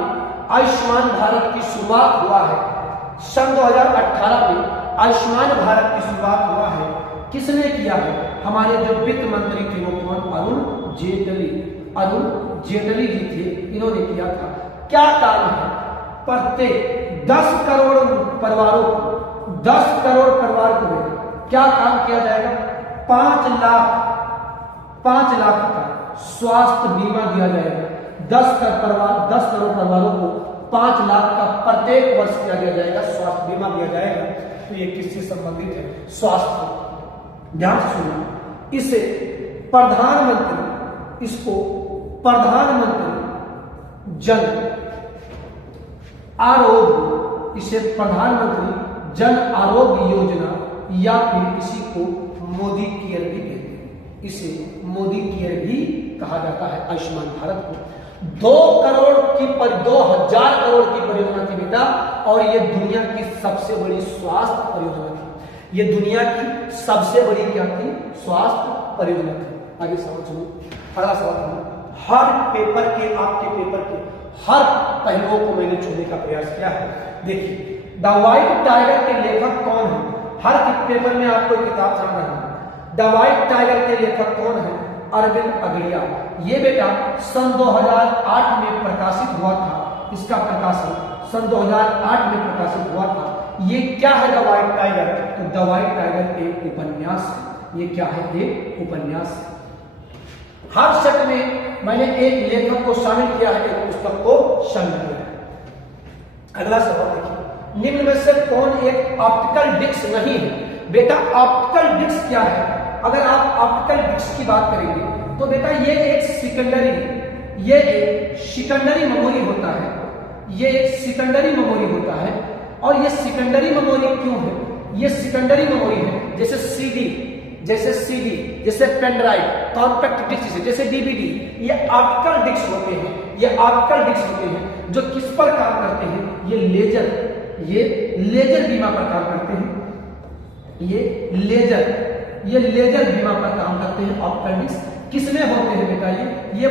आयुष्मान भारत की शुरुआत हुआ है, सन 2018 में आयुष्मान भारत की शुरुआत हुआ है। किसने किया है, हमारे जो वित्त मंत्री थे वो कौन, अरुण जेटली, अरुण जेटली जी थे, इन्होंने किया था। क्या कारण है, प्रत्येक 10 करोड़ परिवारों को, 10 करोड़ परिवार को क्या काम किया जाएगा, 5 लाख का स्वास्थ्य बीमा दिया जाएगा। 10 करोड़ परिवारों को 5 लाख का प्रत्येक वर्ष क्या दिया जाएगा, स्वास्थ्य बीमा दिया जाएगा। तो ये किससे संबंधित है, स्वास्थ्य। ध्यान से सुनिए, इसे प्रधानमंत्री, इसको प्रधानमंत्री जन आरोग्य, इसे प्रधानमंत्री जन आरोग्य योजना या फिर इसी को मोदी केयर भी कहते हैं, इसे मोदी केयर भी कहा जाता है। आयुष्मान भारत को 2000 करोड़ की परियोजना थी बेटा, और ये दुनिया की सबसे बड़ी स्वास्थ्य परियोजना थी। ये दुनिया की सबसे बड़ी क्या थी, स्वास्थ्य परियोजना थी। आगे सवाल सुनो, अगला सवाल, हर पेपर के, आपके पेपर के हर पहलुओं को मैंने छूने का प्रयास किया है। देखिए द व्हाइट टाइगर के लेखक कौन है, हर पेपर में आपको किताब समझना है। द व्हाइट टाइगर के लेखक कौन है, अरविंद अगड़िया। ये बेटा सन 2008 में प्रकाशित हुआ था, इसका प्रकाशन सन 2008 में प्रकाशित हुआ था। ये क्या है द व्हाइट टाइगर, तो द व्हाइट टाइगर एक उपन्यास है। ये क्या है, एक उपन्यास है। हर सेट में मैंने एक लेखक को शामिल किया है, एक पुस्तक को शामिल किया है। अगला सवाल देखिए, निम्न में से कौन एक ऑप्टिकल डिस्क नहीं है। बेटा ऑप्टिकल डिस्क क्या है, अगर आप ऑप्टिकल डिस्क की बात करेंगे तो बेटा ये एक सेकेंडरी मेमोरी होता है, ये एक सेकेंडरी मेमोरी होता है। और ये सेकेंडरी मेमोरी क्यों है, ये सेकेंडरी मेमोरी है, जैसे सीडी, जैसे पेन ड्राइव, कॉम्पैक्ट डिस्क, जैसे डीवीडी, ये ऑप्टिकल डिस्क होते हैं। ये ऑप्टिकल डिस्क होते हैं जो किस पर काम करते हैं, ये लेजर बीमा पर काम करते हैं। ये लेजर बीमा पर काम करते हैं। ऑप्टिकल डिस्क किसमें होते हैं बेटा, ये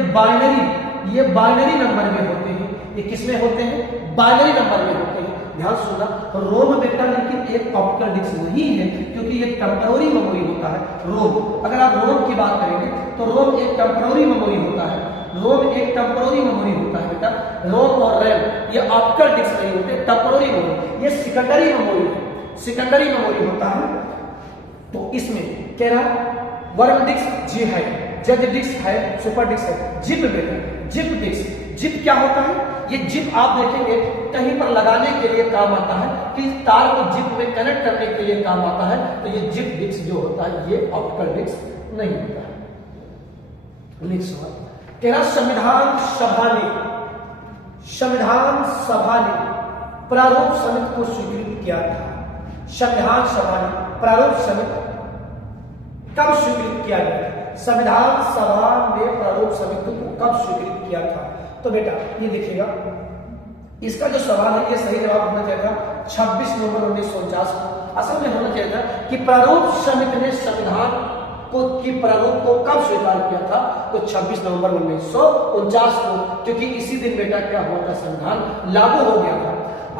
बाइनरी नंबर में होते हैं। ये किसमें होते हैं, बाइनरी नंबर में होते हैं। ध्यान सुनना, रोम बेटा लेकिन एक ऑप्टिकल डिस्क नहीं है, क्योंकि ये टेम्पररी मेमोरी होता है। रोम, अगर आप रोम की बात करेंगे तो रोम एक टेम्पररी मेमोरी होता है। रोम एक टेम्पररी मेमोरी होता है बेटा। रोम और रैम ये ऑप्टिकल डिस्क नहीं होते, टेम्पररी मेमोरी। ये सेकेंडरी मेमोरी है, सेकेंडरी मेमोरी होता है। तो इसमें कह रहा वर्म डिस्क जी है, जेड डिस्क है, सुपर डिस्क है, जिप बेटा, जिप डिस्क। जिप क्या होता है, ये जिप आप देखेंगे कहीं पर लगाने के लिए काम आता है, कि तार को जिप में कनेक्ट करने के लिए काम आता है। तो ये जिप डिस्क जो होता है ये ऑप्टिकल डिस्क नहीं होता है। नेक्स्ट सवाल कह रहा संविधान सभा ने प्रारूप समिति को स्वीकृत किया था। संविधान सभा ने प्रारूप समिति कब स्वीकृत किया गया, संविधान सभा ने प्रारूप समिति को कब स्वीकृत किया था। तो बेटा ये देखिएगा, इसका जो सवाल है ये सही जवाब होना चाहिए था 26 नवंबर 1949 को। असल में होना चाहिए था कि प्रारूप समिति ने संविधान की प्रारूप को कब स्वीकार किया था, तो 26 नवंबर 1949 को, क्योंकि इसी दिन बेटा क्या हुआ था, संविधान लागू हो गया था।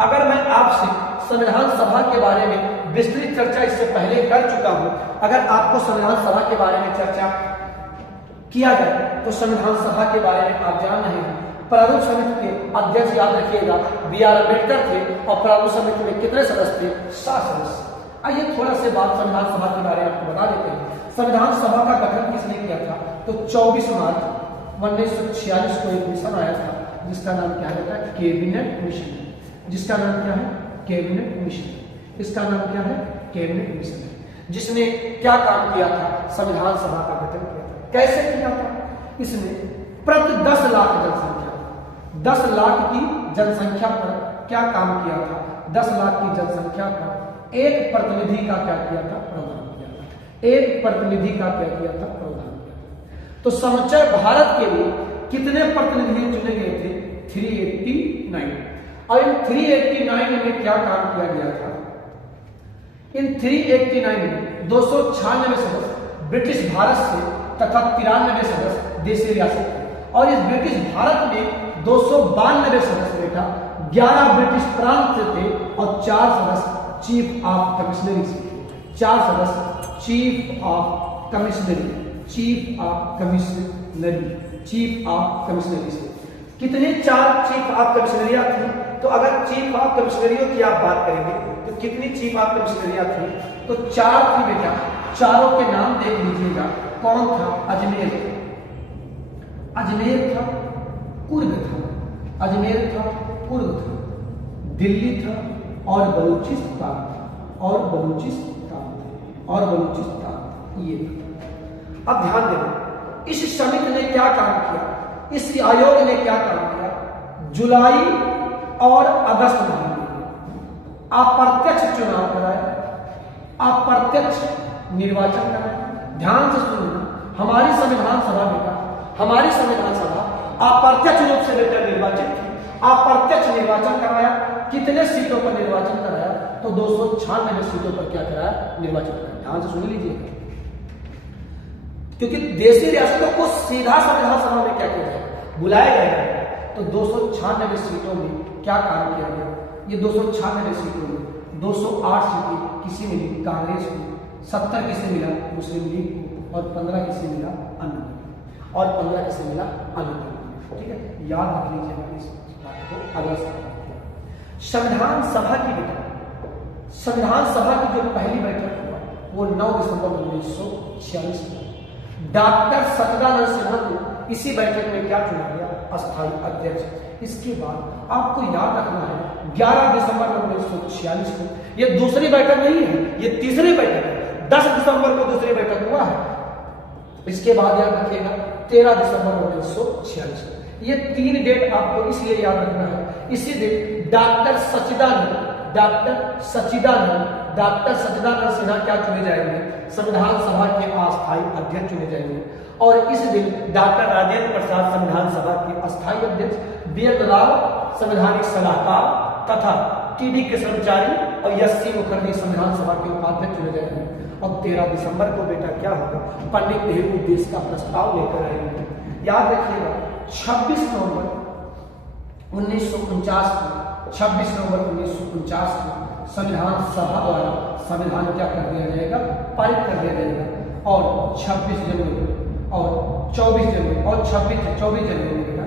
अगर मैं आपसे संविधान सभा के बारे में विस्तृत चर्चा इससे पहले कर चुका हूं, अगर आपको संविधान सभा के बारे में चर्चा किया जाए तो संविधान सभा के बारे में आप जान रहे हैं। प्रारूप समिति के अध्यक्ष याद रखिएगा बी.आर. अम्बेडकर थे, और प्रारूप समिति में कितने सदस्य थे, 7 सदस्य। आइए थोड़ा से बात संविधान सभा के बारे में आपको बता देते हैं। संविधान सभा का गठन किसने किया था, तो 24 मार्च 1946 को एक मिशन आया था, जिसका नाम क्या है, कैबिनेट मिशन। जिसका नाम क्या है, कैबिनेट मिशन। इसका नाम क्या है, कैबिनेट मिशन है। जिसने क्या काम किया था? संविधान सभा का गठन किया था। कैसे किया था? इसने प्रति 10 लाख जनसंख्या, 10 लाख की जनसंख्या पर क्या काम किया था? 10 लाख की जनसंख्या पर एक प्रतिनिधि का क्या किया था? प्रावधान किया था। एक प्रतिनिधि का क्या किया था? प्रावधान किया था। तो समूचे भारत के लिए कितने प्रतिनिधि चुने गए थे? 389। और इन 389 में क्या काम किया गया था? इन 389 में 296 सदस्य ब्रिटिश भारत से तथा 93 सदस्य देशी रियासत थे। और इस ब्रिटिश भारत में 292 सदस्य बेटा 11 ब्रिटिश प्रांत से थे और 4 सदस्य चीफ ऑफ कमिश्नरी से थे। 4 सदस्य chief of commissionery, chief of commissionery, chief of commissionery से। कितने 4 चीफ ऑफ कमिश्नरियां थी? तो अगर चीफ ऑफ कमिश्नरियों की आप बात करेंगे तो कितनी चीफ ऑफ कमिश्नरियां थी? तो 4 थी बेटा। चारों के नाम देख लीजिएगा। कौन था? अजमेर, अजमेर था, कुर्ग था, अजमेर था, कुर्ग था, दिल्ली था और बलूचिस्तान, और बलूचिस्तान, और बलूचिस्तान ये था। अब ध्यान देना, इस समिति ने क्या काम किया? इस आयोग ने क्या काम किया? जुलाई और अगस्त महीने में अप्रत्यक्ष चुनाव कराए, अप्रत्यक्ष निर्वाचन कराए। ध्यान से सुनना, हमारी संविधान सभा बेटा, हमारी संविधान सभा अप्रत्यक्ष रूप से बेटा निर्वाचित थी। अप्रत्यक्ष निर्वाचन कराया। कितने सीटों पर निर्वाचन कराया? तो 296 सीटों पर क्या कराया? निर्वाचन कराया। ध्यान से सुन लीजिएगा, क्योंकि देशी रियासतों को सीधा संविधान सभा में क्या किया जाएगा? बुलाया जाएगा। तो 296 सीटों में क्या काम किया गया? ये 296 सीटों में 208 सीटें किसी ने ली? कांग्रेस को। 70 किसे मिला? मुस्लिम लीग को। और 15 किसे मिला? अन्य, और 15 किसे मिला? अन्य। ठीक है, याद रख लीजिएगा इस बात को। अगला सवाल, संविधान सभा की बेटा, संविधान सभा की जो पहली बैठक हुआ वो 9 दिसंबर 1946 में। डॉक्टर सच्चिदानंद सिन्हा को इसी बैठक में क्या चुना गया? अस्थायी अध्यक्ष। इसके बाद आपको याद रखना है 11 दिसंबर 1946 को, ये दूसरी बैठक नहीं है, ये तीसरी बैठक है। 10 दिसंबर को दूसरी बैठक हुआ है। इसके बाद याद रखिएगा 13 दिसंबर 1946। ये 3 डेट आपको इसलिए याद रखना है, इसी दिन डॉक्टर सच्चिदानंद, डॉक्टर सच्चिदानंद, डॉक्टर सच्चिदानंद सिन्हा क्या चुने जाएंगे? संविधान सभा के अस्थायी अध्यक्ष चुने जाएंगे। और इस दिन डॉक्टर राजेंद्र प्रसाद संविधान सभा के अस्थायी अध्यक्ष, बीएन राव संवैधानिक सलाहकार तथा टीडी कृष्णाचारी और एस.सी. मुखर्जी संविधान सभा के उपाध्यक्ष चुने जाएंगे। और 13 दिसंबर को बेटा क्या होगा? पंडित नेहरू देश का प्रस्ताव लेकर आएंगे। याद रखिएगा 26 नवंबर 1949 को, 26 नवंबर 1949 को संविधान सभा द्वारा संविधान क्या कर दिया जाएगा? पारित कर दिया जाएगा। और 26 जनवरी और 24 जनवरी और 24 जनवरी बेटा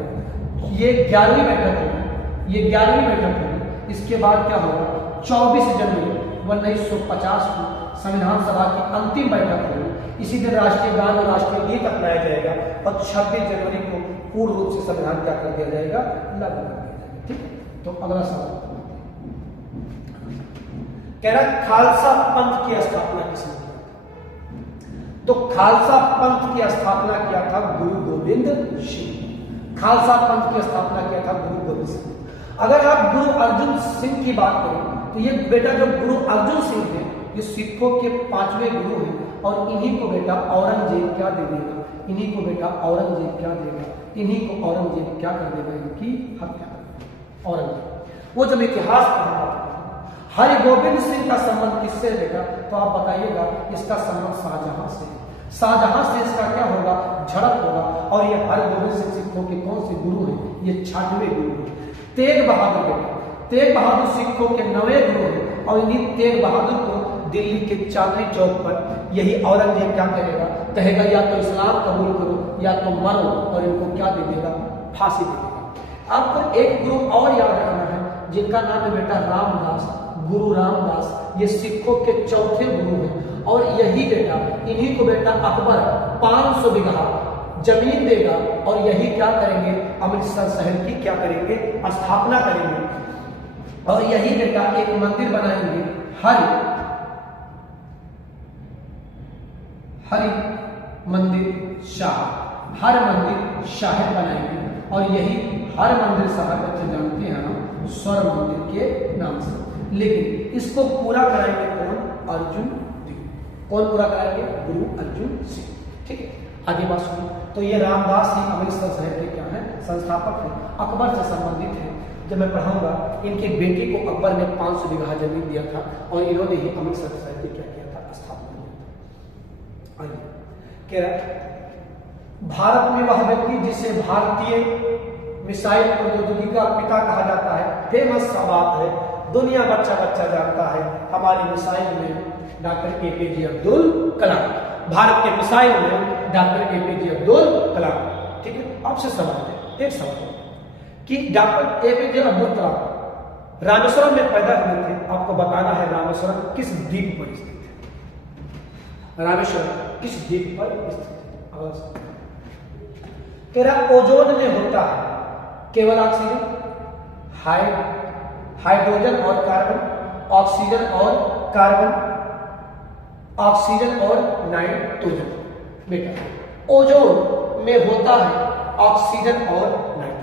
ये 11वीं बैठक होगी, ये 11वीं बैठक होगी। इसके बाद क्या होगा? 24 जनवरी 1950 को संविधान सभा की अंतिम बैठक होगी। इसी दिन राष्ट्रीय गान और राष्ट्रीय गीत अपनाया जाएगा और 26 जनवरी को पूर्ण रूप से संविधान क्या कर दिया जाएगा? लागू कर दिया जाएगा। ठीक, तो अगला सवाल कह रहा खालसा पंथ की स्थापना किसने किया? तो खालसा पंथ की स्थापना किया था गुरु गोविंद सिंह। खालसा पंथ की स्थापना किया था गुरु गोविंद सिंह। अगर आप गुरु अर्जुन सिंह की बात करें तो ये बेटा जो गुरु अर्जुन सिंह है ये सिखों के 5वें गुरु हैं और इन्हीं को बेटा औरंगजेब क्या दे देगा? इन्हीं को बेटा औरंगजेब क्या देगा? इन्हीं को औरंगजेब क्या कर देगा? इनकी हत्या कर देगा औरंगजेब। वो जब इतिहास पढ़ा हरि गोविंद सिंह का संबंध किससे बेटा? तो आप बताइएगा, इसका संबंध शाहजहां से। शाहजहां से इसका क्या होगा? झड़प होगा। और ये हरि गोविंद सिंह सिखों के कौन से गुरु हैं? ये 6वें गुरु हैं। तेग बहादुर बेटा, तेग बहादुर सिखों के 9वें गुरु हैं और इन्हीं तेग बहादुर को दिल्ली के चांदनी चौक पर यही औरंगजेब क्या करेगा? कहेगा या तो इस्लाम कबूल करो या तो मरो, और इनको क्या दे देगा? फांसी दे देगा। आपको एक गुरु और याद रखना है जिनका नाम है बेटा रामदास, गुरु रामदास। ये सिखों के 4थे गुरु हैं और यही बेटा इन्हीं को बेटा अकबर 500 बीघा जमीन देगा और यही क्या करेंगे? अमृतसर शहर की क्या करेंगे? स्थापना करेंगे। और यही बेटा एक मंदिर बनाएंगे हरि मंदिर शाह, हर मंदिर शाह बनाएंगे और यही हर मंदिर साहब बच्चे जानते हैं हम स्वर्ण मंदिर के नाम से। लेकिन इसको पूरा कराएंगे कौन? अर्जुन देव। कौन पूरा कराएंगे? गुरु अर्जुन सिंह। ठीक है, आगे बात सुनो। तो ये रामदास जी अमृतसर शहर के क्या है? संस्थापक हैं, अकबर से संबंधित हैं। जब मैं पढ़ाऊंगा, इनके बेटे को अकबर ने 500 बीघा जमीन दिया था और इन्होंने ही अमृतसर शहर के क्या किया था? स्थापना किया था। आइए कह रहा भारत में वह व्यक्ति जिसे भारतीय मिसाइल प्रौद्योगिकी का पिता कहा जाता है। फेमस सा बात है, दुनिया बच्चा बच्चा जानता है हमारी मिसाइल में डॉक्टर एपीजे अब्दुल कलाम, भारत के मिसाइल में डॉक्टर एपीजे अब्दुल कलाम। ठीक है, आपसे सवाल है, एक सवाल कि डॉक्टर एपीजे अब्दुल कलाम रामेश्वरम में पैदा हुए थे। आपको बताना है रामेश्वरम किस द्वीप पर स्थित है? रामेश्वरम किस द्वीप पर स्थित है? तेरा ओजोन में होता है केवल ऑक्सीजन, हाइड्रोजन और कार्बन, ऑक्सीजन और कार्बन, ऑक्सीजन और नाइट्रोजन। बेटा ओजोन में होता है ऑक्सीजन और नाइट्रोजन।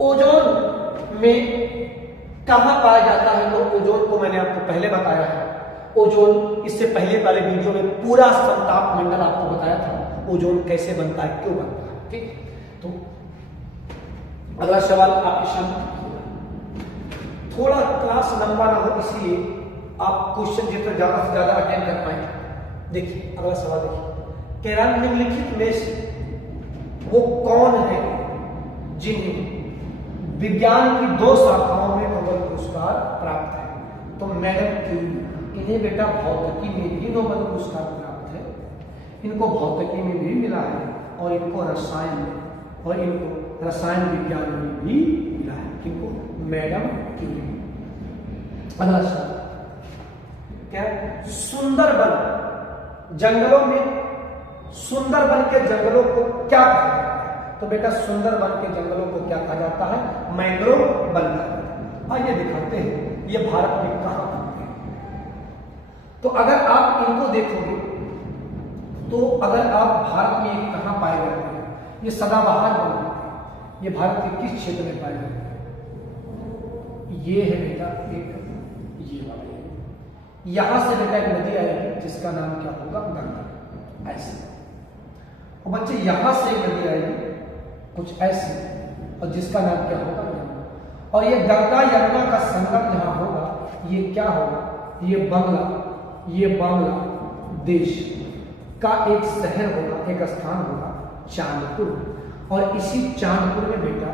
ओजोन में कहां पाया जाता है? तो ओजोन को मैंने आपको पहले बताया है। ओजोन इससे पहले वाले वीडियो में पूरा संताप मंडल आपको बताया था ओजोन कैसे बनता है, क्यों बनता है। ठीक, तो अगला सवाल आपके सामने, थोड़ा क्लास लंबा ना हो इसलिए आप क्वेश्चन जितना ज्यादा से ज्यादा अटेंड कर पाए। देखिए अगला सवाल देखिए, कह रहा निम्नलिखित में से वो कौन है जिन्हें विज्ञान की 2 शाखाओं में नोबेल पुरस्कार प्राप्त है? तो मैडम क्यूरी, इन्हें बेटा भौतिकी में भी नोबेल पुरस्कार प्राप्त है, इनको भौतिकी में भी मिला है और इनको रसायन में और इनको रसायन विज्ञान में भी मिला है। किनको? Madam Curie. अगला सवाल क्या? सुंदरबन जंगलों में, सुंदरबन के जंगलों को क्या कहा जाता है? तो बेटा सुंदरबन के जंगलों को क्या कहा जाता है? मैंग्रोव वन कहा जाता है। आइए दिखाते हैं ये भारत में कहां पाते हैं। तो अगर आप इनको देखोगे तो अगर आप भारत में कहां पाए जाते हैं? ये सदाबहार वन होते हैं। ये भारत के किस क्षेत्र में पाए जाते हैं? ये है बेटा एक ये वाला, यहां से बेटा एक नदी आएगी जिसका नाम क्या होगा? गंगा। ऐसे और बच्चे यहां से एक नदी आएगी कुछ ऐसे और जिसका नाम क्या होगा? यमुना। और ये गंगा यमुना का संगम जहां होगा ये क्या होगा? ये बांग्लादेश का एक शहर होगा, एक स्थान होगा चांदपुर। और इसी चांदपुर में बेटा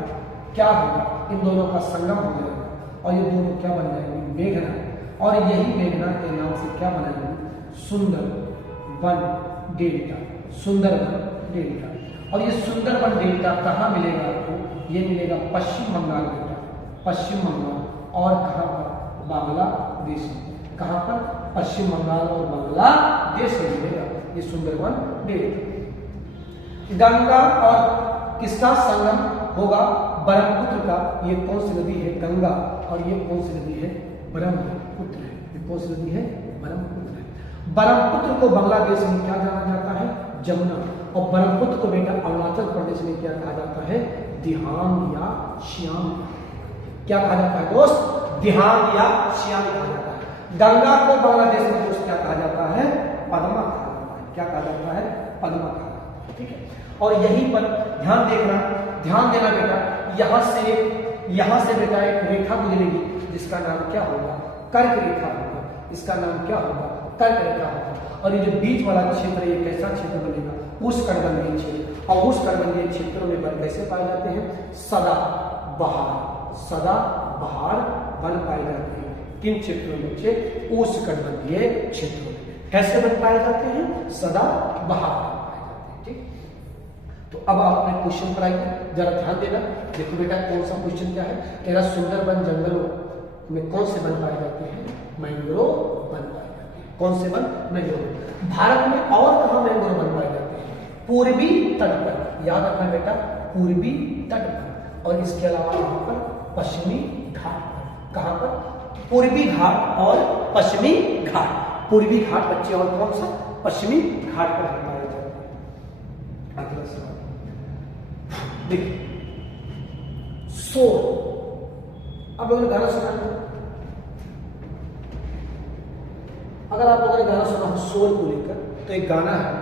क्या होगा? इन दोनों का संगम हो जाएगा और ये दोनों क्या बन जाएंगे? मेघना। और यही मेघना के नाम से क्या बनाएंगे? सुंदरबन डेल्टा। सुंदरबन डेल्टा। और ये सुंदरबन डेल्टा कहाँ मिलेगा आपको? ये मिलेगा पश्चिम बंगाल बेटा, पश्चिम बंगाल। और कहाँ पर? बांग्लादेश में। कहाँ पर? पश्चिम बंगाल और बांग्लादेश में मिलेगा ये सुंदरबन डेल्टा। गंगा और किसका संगम होगा? ब्रह्मपुत्र का। ये कौन सी नदी है? गंगा। और ये कौन सी नदी है? ब्रह्मपुत्र है। ये कौन सी नदी है? ब्रह्मपुत्र है। ब्रह्मपुत्र को बांग्लादेश में क्या जाना जाता है? जमुना। और ब्रह्मपुत्र को बेटा अरुणाचल प्रदेश में क्या कहा जाता है? दिहांग या श्याम। क्या कहा जाता है दोस्त? दिहांग या श्याम कहा जाता है। गंगा को बांग्लादेश में दोस्त क्या कहा जाता है? पद्मा कहा जाता है। क्या कहा जाता है? पद्मा कहा जाता है। ठीक है, और यहीं पर ध्यान देना बेटा, यहां से बेटा एक रेखा गुजरेगी जिसका नाम क्या होगा? कर्क रेखा होगा। इसका नाम क्या होगा? कर्क रेखा होगा। और ये जो बीच वाला क्षेत्र है ये कैसा क्षेत्र बनेगा? उष्णकटिबंधीय क्षेत्र। और उष्णकटिबंधीय क्षेत्रों में वन कैसे पाए जाते हैं? सदाबहार वन पाए जाते हैं। किन क्षेत्रों में बच्चे? उष्णकटिबंधीय क्षेत्रों में। कैसे वन पाए जाते हैं? सदाबहार पाए जाते हैं। ठीक, तो अब आप अपने क्वेश्चन पर आइए, जरा ध्यान देना। देखो बेटा कौन सा क्वेश्चन क्या है? कह रहा सुंदरबन जंगलों में कौन से वन पाए जाते हैं? मैंग्रोव वन पाए जाते हैं। कौन से वन? मैंग्रोव। भारत में और कहां मैंग्रोव वन पाए जाते हैं? पूर्वी तट पर। याद रखना बेटा, पूर्वी तट पर। और इसके अलावा यहाँ पर पश्चिमी घाट पर। कहां पर? पूर्वी घाट और पश्चिमी घाट। पूर्वी घाट बच्चे और कौन सा पश्चिमी घाट पर पाए जाते हैं। अगला सवाल देखिए, शोर। अब लोगों ने गाना सुना है, अगर आप लोगों ने गाना सुना हो शोर को लेकर, तो एक गाना है,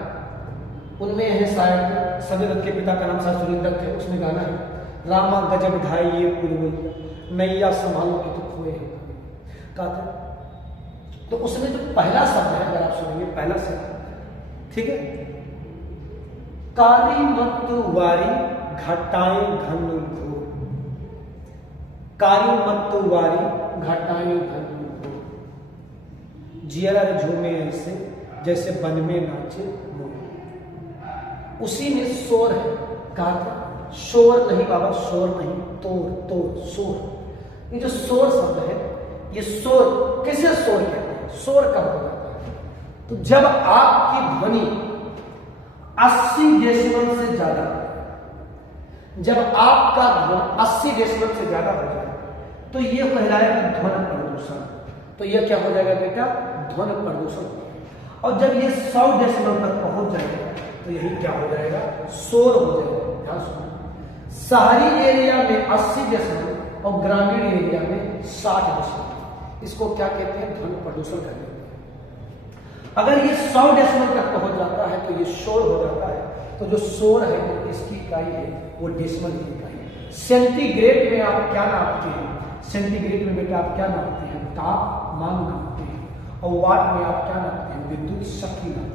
उनमें है शायद संजय दत्त के पिता का नाम शायद सुरेंद्र दत्त है, उसमें गाना है रामा गजब ढाई ये पुरवैया नैया संभालो कि तो खोए हैं गाते। तो उसमें जो पहला शब्द है, अगर आप सुनेंगे पहला शब्द, ठीक है, काली मत वारी घटाएं घन घोर, काली मत वारी घटाएं घन घोर, जियरा झूमे ऐसे जैसे वन में नाचे मोर। उसी में शोर है, गाता शोर नहीं बाबा, शोर नहीं, तोड़ तोड़ शोर। ये जो शोर शब्द है, ये शोर किसे शोर कहते हैं? शोर कब हो जाता है? तो जब आपकी ध्वनि 80 डेसिबल से ज्यादा, जब आपका ध्वनि 80 डेसिबल से ज्यादा हो जाए तो ये कहलाएगा ध्वनि प्रदूषण। तो ये क्या हो जाएगा बेटा? ध्वनि प्रदूषण। और जब ये 100 डेसिबल तक पहुंच जाएगा तो यही क्या हो जाएगा? शोर हो जाएगा। ध्यान सुनो, शहरी एरिया में 80 डेसिबल और ग्रामीण एरिया में 60 डेसिबल, इसको क्या कहते हैं? ध्वनि प्रदूषण कहते हैं। अगर ये 100 डेसिबल तक पहुंच जाता है तो ये शोर हो जाता है। तो जो शोर है तो इसकी इकाई है वो डेसिबल की इकाई है। सेंटीग्रेड में आप क्या नापते हैं? सेंटीग्रेड में बेटा आप क्या नापते हैं? तापमान नापते हैं। और वाट में आप क्या नापते हैं? विद्युत शक्ति नापते हैं।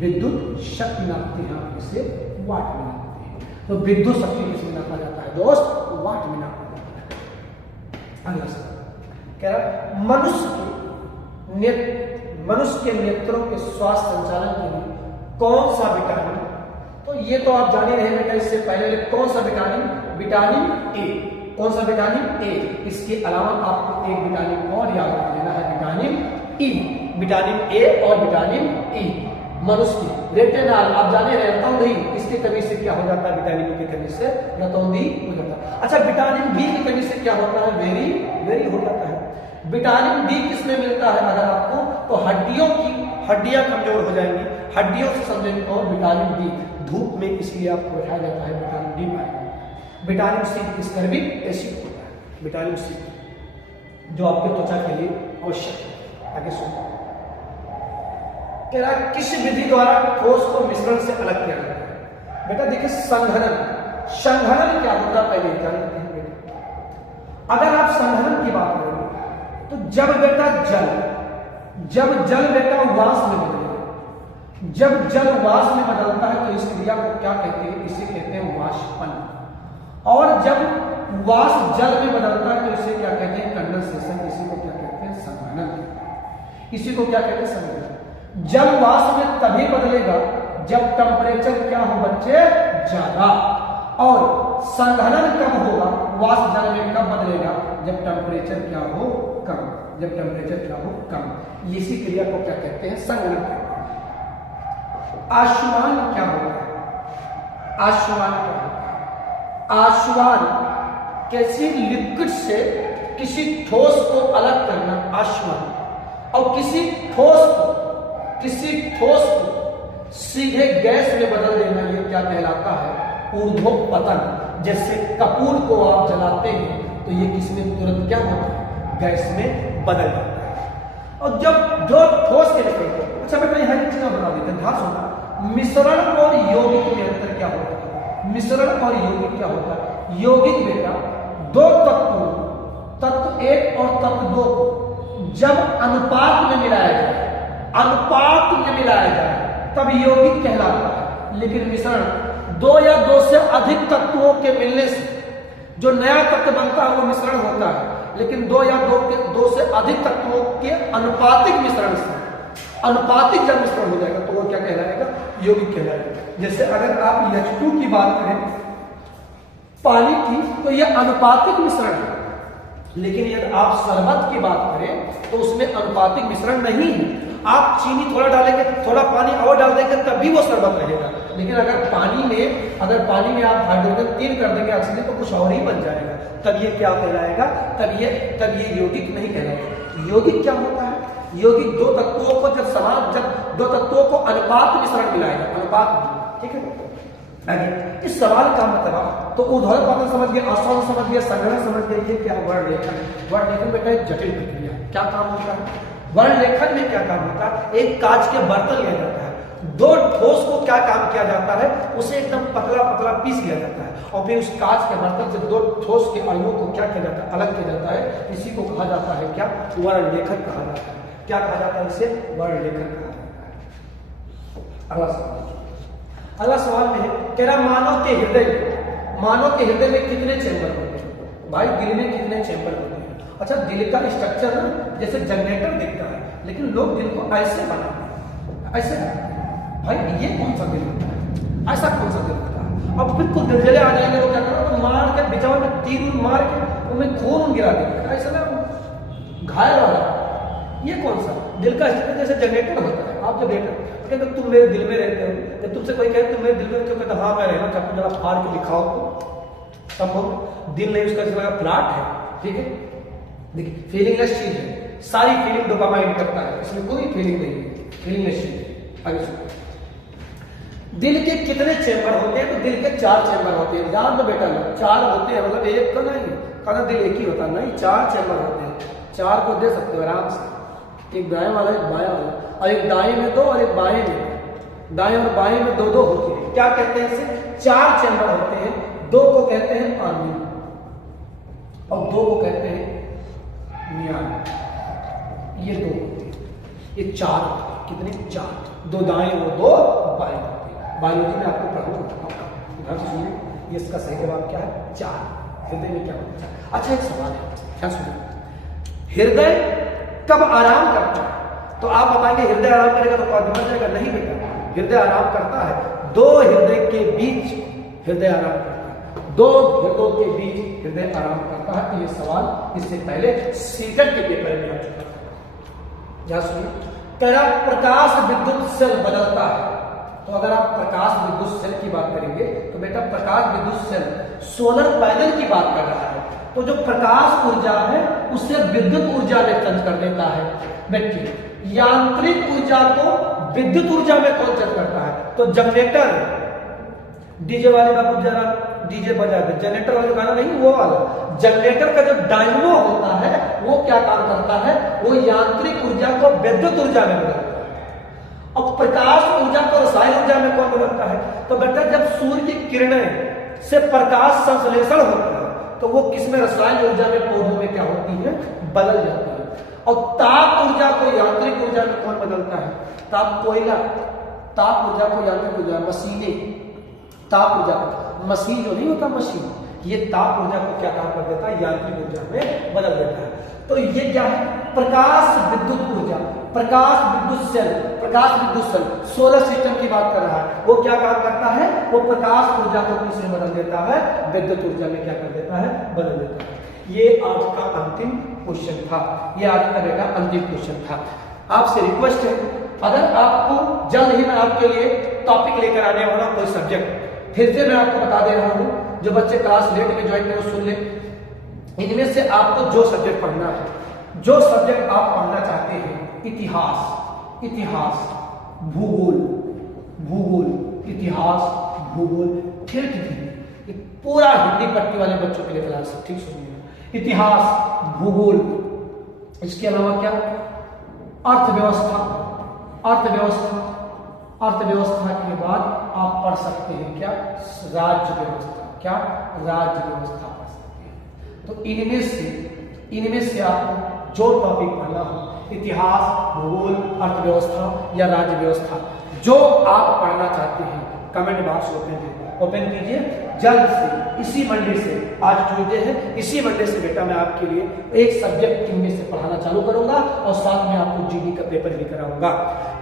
विद्युत शक्ति नापते हैं, आप इसे वाट में नापते हैं। तो विद्युत शक्ति किसमें नापा जाता है दोस्त? वाट में नापा जाता है। अगला सवाल कह रहा मनुष्य के नेत्रों के स्वास्थ्य संचालन के लिए कौन सा विटामिन, तो ये तो आप जान ही रहे बेटा, इससे पहले कौन सा विटामिन? Vitamin A. कौन सा विटामिन? ए। इसके अलावा आपको एक विटामिन और याद रख लेना है, विटामिन ई। विटामिन ए और विटामिन ई मनुष्य की रेटिनॉल, आप जाने रहे रतौंधी, इसकी कमी से क्या हो जाता है? विटामिन ई की कमी से रतौंधी हो जाता है। अच्छा, विटामिन बी की कमी से क्या होता है? वेरी वेरी हो जाता है। विटामिन डी किसमें मिलता है अगर आपको? तो हड्डियां कमजोर हो जाएंगी, हड्डियों से समझेंगे। और विटामिन डी धूप में इसलिए आपको बैठाया जाता है विटामिन डी पाएंगे। विटामिन सी स्कर्बिक एसिड होता है, विटामिन सी जो आपके त्वचा के लिए आवश्यक है। आगे सुनो, कह रहा किस विधि द्वारा ठोस को मिश्रण से अलग किया जाता है? बेटा देखिए, संघनन। संघनन क्या होता है पहले जान लेते हैं बेटा। अगर आप संघनन की बात करें तो जब जल बेटा वाष्प में बदलेगा, जब जल वाष्प में बदलता है तो इस क्रिया को क्या कहते हैं? इसे कहते हैं वाष्पन। और जब वाष्प जल में बदलता है तो इसे क्या कहते हैं? कंडेंसेशन। इसी को क्या कहते हैं? संघनन। इसी को क्या कहते हैं? संघनन। जल वाष्प में तभी बदलेगा जब टेम्परेचर क्या हो बच्चे? ज्यादा। और संघनन कब होगा? वाष्प जल में कब बदलेगा? जब टेम्परेचर क्या हो? कम। जब टेम्परेचर क्या हो? कम। इसी क्रिया को क्या कहते हैं? संघनन कहते हैं। आशुमान क्या होता है? आशुमान क्या होता है? आशुमान किसी लिक्विड से किसी ठोस को अलग करना, आशुमान। और किसी ठोस को सीधे गैस में बदल देना, ये क्या कहलाता है? ऊर्ध्वपतन। जैसे कपूर को आप जलाते हैं तो ये किसमें तुरंत क्या होता है? गैस में बदल जाता है। और जब जो ठोस के निकलते हैं, अच्छा बेटा यहाँ एक चीज बता देते हैं, ध्यान सुनना। मिश्रण और यौगिक में अंतर क्या होता है? मिश्रण और यौगिक क्या होता है? यौगिक बेटा दो तत्वों, तत्व एक और तत्व दो को जब अनुपात में मिलाया जाए, तब यौगिक कहलाता है। लेकिन मिश्रण दो या दो से अधिक तत्वों के मिलने से जो नया तत्व बनता है वो मिश्रण होता है। लेकिन दो या दो से अधिक तत्वों के अनुपातिक मिश्रण से, अनुपातिक जब मिश्रण हो जाएगा तो वो क्या कहलाएगा? यौगिक कहलाएगा। जैसे अगर आप H2 की बात करें पानी की तो यह अनुपातिक मिश्रण है। लेकिन यदि आप शरबत की बात करें तो उसमें अनुपातिक मिश्रण नहीं है। आप चीनी थोड़ा डालेंगे, थोड़ा पानी और डाल देंगे तब भी वो शरबत रहेगा। लेकिन अगर पानी में आप हाइड्रोजन 3 कर देंगे ऑक्सीजन तो कुछ और ही बन जाएगा, तब ये क्या कहलाएगा? तब ये यौगिक नहीं कहलाएगा। यौगिक क्या होता है? यौगिक दो तत्वों को जब दो तत्वों को अनुपात मिश्रण मिलाएगा, अनुपात, ठीक है। आगे इस सवाल का मतलब तो ऊर्ध्वाधर समझ गए, आसान समझ गए, संग्रह समझ गए, ये क्या वर्ण लेखन। वर्ण लेखन बेटा एक जटिल प्रक्रिया, क्या काम होता है वर्ण लेखन में, क्या काम होता है, एक कांच के बर्तन लिया जाता है, दो ठोस को क्या काम किया जाता है, उसे एकदम पतला पतला पीस लिया जाता है और फिर उस कांच के बर्तन से दो ठोस के अणुओं को क्या किया जाता है, अलग किया जाता है। इसी को कहा जाता है क्या, वर्ण लेखन कहा जाता है। क्या कहा जाता है इसे, वर्ण लेखन कहा जाता है। अगला सवाल में कह रहा मानव के हृदय में कितने चैम्बर होते हैं। भाई दिल में कितने चैम्बर होते हैं। अच्छा दिल का स्ट्रक्चर ना जैसे जनरेटर दिखता है, लेकिन लोग दिल को ऐसे बनाते हैं, ऐसे भाई ये कौन सा दिल होता है, ऐसा कौन सा दिल होता है। अब बिल्कुल दिलजले आ जाएंगे, वो क्या करो तो मार के बिचाव में तीर मार के उनमें खून गिरा देंगे, ऐसा ना घायल हो रहा। ये कौन सा दिल का स्ट्रक्चर जैसे जनरेटर होता है। आप जब देखते कहते तुम मेरे दिल में रहते हो, जब तुमसे कोई कहे तुम मेरे दिल में, क्यों कहते हाँ मैं रहना चाहता हूँ, जरा फाड़ के दिखाओ तो संभव दिल नहीं, उसका जगह प्लाट है, ठीक है। देखिए फीलिंगलेस चीज है, सारी फीलिंग डोपामाइन करता है, इसमें कोई फीलिंग नहीं है, फीलिंगलेस चीज है। आगे सुनो, दिल के कितने चैम्बर होते हैं, तो दिल के 4 चैम्बर होते हैं। जान लो बेटा, 4 होते हैं, मतलब एक तो नहीं कहना दिल एक ही होता नहीं, 4 चैम्बर होते हैं। 4 को दे सकते हो आराम से, एक दाएं वाला एक बायां वाला, और एक दाएं में 2 और एक बाएं में, दाएं और बाएं में 2-2 होते हैं। क्या कहते हैं इसे, 4 चैम्बर होते हैं। 2 को कहते हैं आर्मी और 2 को कहते हैं मियान। ये 2 होते हैं, ये 4 कितने, 4, 2 दाएं और 2 बाएं होते हैं। बायोलॉजी में आपको पढ़ाऊंगा, ध्यान से सुनिए, ये इसका सही जवाब क्या है, 4। हृदय में क्या होता है। अच्छा एक सवाल है, क्या सुनिए, हृदय कब आराम करता है। तो आप बताएंगे हृदय आराम करेगा तो कौन मर जाएगा, नहीं बेटा, हृदय आराम करता है 2 हृदय के बीच, हृदय आराम करता है 2 हृदयों के बीच हृदय आराम करता है। तो ये सवाल इससे पहले सीटेट के पेपर में आ चुका था। क्या सुनिए, तेरा प्रकाश विद्युत सेल बदलता है। तो अगर आप प्रकाश विद्युत सेल की बात करेंगे तो बेटा प्रकाश विद्युत सेल सोलर पैनल की बात कर रहा है। तो जो प्रकाश ऊर्जा है उसे विद्युत ऊर्जा में चेंज कर देता है बैटरी। यांत्रिक ऊर्जा को विद्युत ऊर्जा में कौन चेंज करता है, तो जनरेटर, डीजे वाले बाबू जरा डीजे बजा दे, जनरेटर वाले गाना नहीं, वो वाला जनरेटर का जो डायनो होता है वो क्या काम करता है, वो यांत्रिक ऊर्जा को विद्युत ऊर्जा में बदलता है। अब प्रकाश ऊर्जा को रसायन ऊर्जा में कौन बदलता है, तो बेटा जब सूर्य की किरणें से प्रकाश संश्लेषण होता है तो वो किसमें, रसायन ऊर्जा में, पौधों में क्या होती है, बदल जाती है। और ताप ऊर्जा को यांत्रिक ऊर्जा में कौन बदलता है, ताप कोयला, ताप ऊर्जा को यांत्रिक ऊर्जा, मशीनें, ताप ऊर्जा, मशीन जो नहीं होता मशीन, ये ताप ऊर्जा को क्या काम कर देता है, यांत्रिक ऊर्जा में बदल देता है। तो ये क्या है, प्रकाश विद्युत ऊर्जा, प्रकाश विद्युत सेल, प्रकाश विद्युत सेल सोलर सिस्टम की बात कर रहा है, वो क्या काम करता है, वो प्रकाश ऊर्जा को किसमें बदल देता है, विद्युत ऊर्जा में क्या कर देता है, बदल देता है। ये आज का अंतिम क्वेश्चन था, ये आज का बेटा अंतिम क्वेश्चन था। आपसे रिक्वेस्ट है, अगर आपको जल्द ही मैं आपके लिए टॉपिक लेकर आने वाला कोई सब्जेक्ट, फिर से मैं आपको बता दे रहा हूं, जो बच्चे क्लास लेट में ज्वाइन करें सुन ले, इनमें से आपको जो सब्जेक्ट पढ़ना है, जो सब्जेक्ट आप पढ़ना चाहते हैं, इतिहास, इतिहास, भूगोल, भूगोल, इतिहास, भूगोल, फिर ये पूरा हिंदी पट्टी वाले बच्चों के लिए क्लास है, ठीक सुनिए, इतिहास, भूगोल, इसके अलावा क्या, अर्थव्यवस्था, अर्थव्यवस्था, अर्थव्यवस्था के बाद आप पढ़ सकते हैं क्या, राज्य व्यवस्था, क्या, राज्य व्यवस्था पढ़ सकते हैं। तो इनमें से आपको जो टॉपिक पढ़ना हो, इतिहास, भूगोल, अर्थव्यवस्था या राज्य व्यवस्था, जो आप पढ़ना चाहते हैं, कमेंट बॉक्स ओपन कीजिए। जल्द से इसी मंडे से, आज ट्यूसडे है, इसी मंडे से बेटा मैं आपके लिए एक सब्जेक्ट इनमें से पढ़ाना चालू करूंगा और साथ में आपको जीडी का पेपर भी कराऊंगा।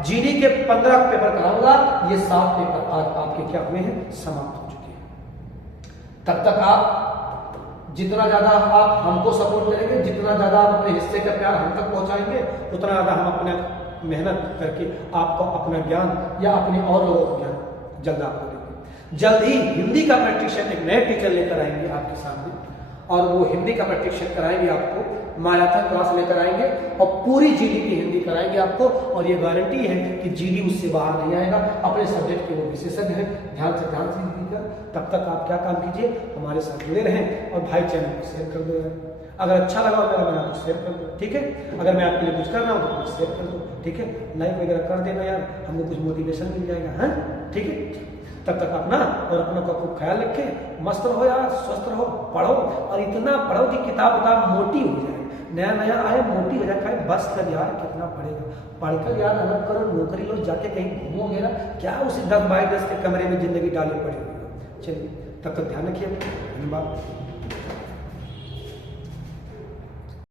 जीडी के 15 पेपर कराऊंगा, ये 7 पेपर आज आपके क्या हुए हैं, समाप्त हो चुके हैं। तब तक आप जितना ज्यादा आप हमको सपोर्ट करेंगे, जितना ज्यादा आप अपने हिस्से का प्यार हम तक पहुंचाएंगे, उतना ज्यादा हम अपने मेहनत करके आपको अपना ज्ञान या अपने और लोगों का ज्ञान जल्द आपको देंगे। जल्द ही हिंदी का प्रैक्टिशन एक नए टीचर लेकर आएंगे आपके सामने। और वो हिंदी का प्रैक्टिस कराएंगे आपको, मायाथा क्लास में कराएंगे और पूरी जीडी की हिंदी कराएंगे आपको, और ये गारंटी है कि जीडी उससे बाहर नहीं आएगा। अपने सब्जेक्ट के वो विशेषज्ञ हैं, ध्यान से दीजिएगा। तब तक आप क्या काम कीजिए, हमारे साथ जुड़े रहें और भाई चैनल को शेयर कर दो यार। अगर अच्छा लगा मेरा बना तो शेयर कर दो, ठीक है। अगर मैं आपके लिए कुछ कर रहा हूँ तो कुछ शेयर कर दो, ठीक है। लाइक वगैरह कर देना यार, हमको कुछ मोटिवेशन मिल जाएगा, हाँ ठीक है। तब तक अपना और अपना का खूब ख्याल रखें, मस्त रहो यार, स्वस्थ रहो, पढ़ो और इतना पढ़ो कि किताब मोटी हो जाए, नया नया आए मोटी हो जाए। बस कर यार, कितना पढ़ेगा, पढ़कर यार अलग करो, नौकरी लो, जाके कहीं घूमोगे ना, क्या उसे 10 बाय 10 के कमरे में जिंदगी डाली पड़ी हुई। चलिए तब तक ध्यान रखिए, धन्यवाद।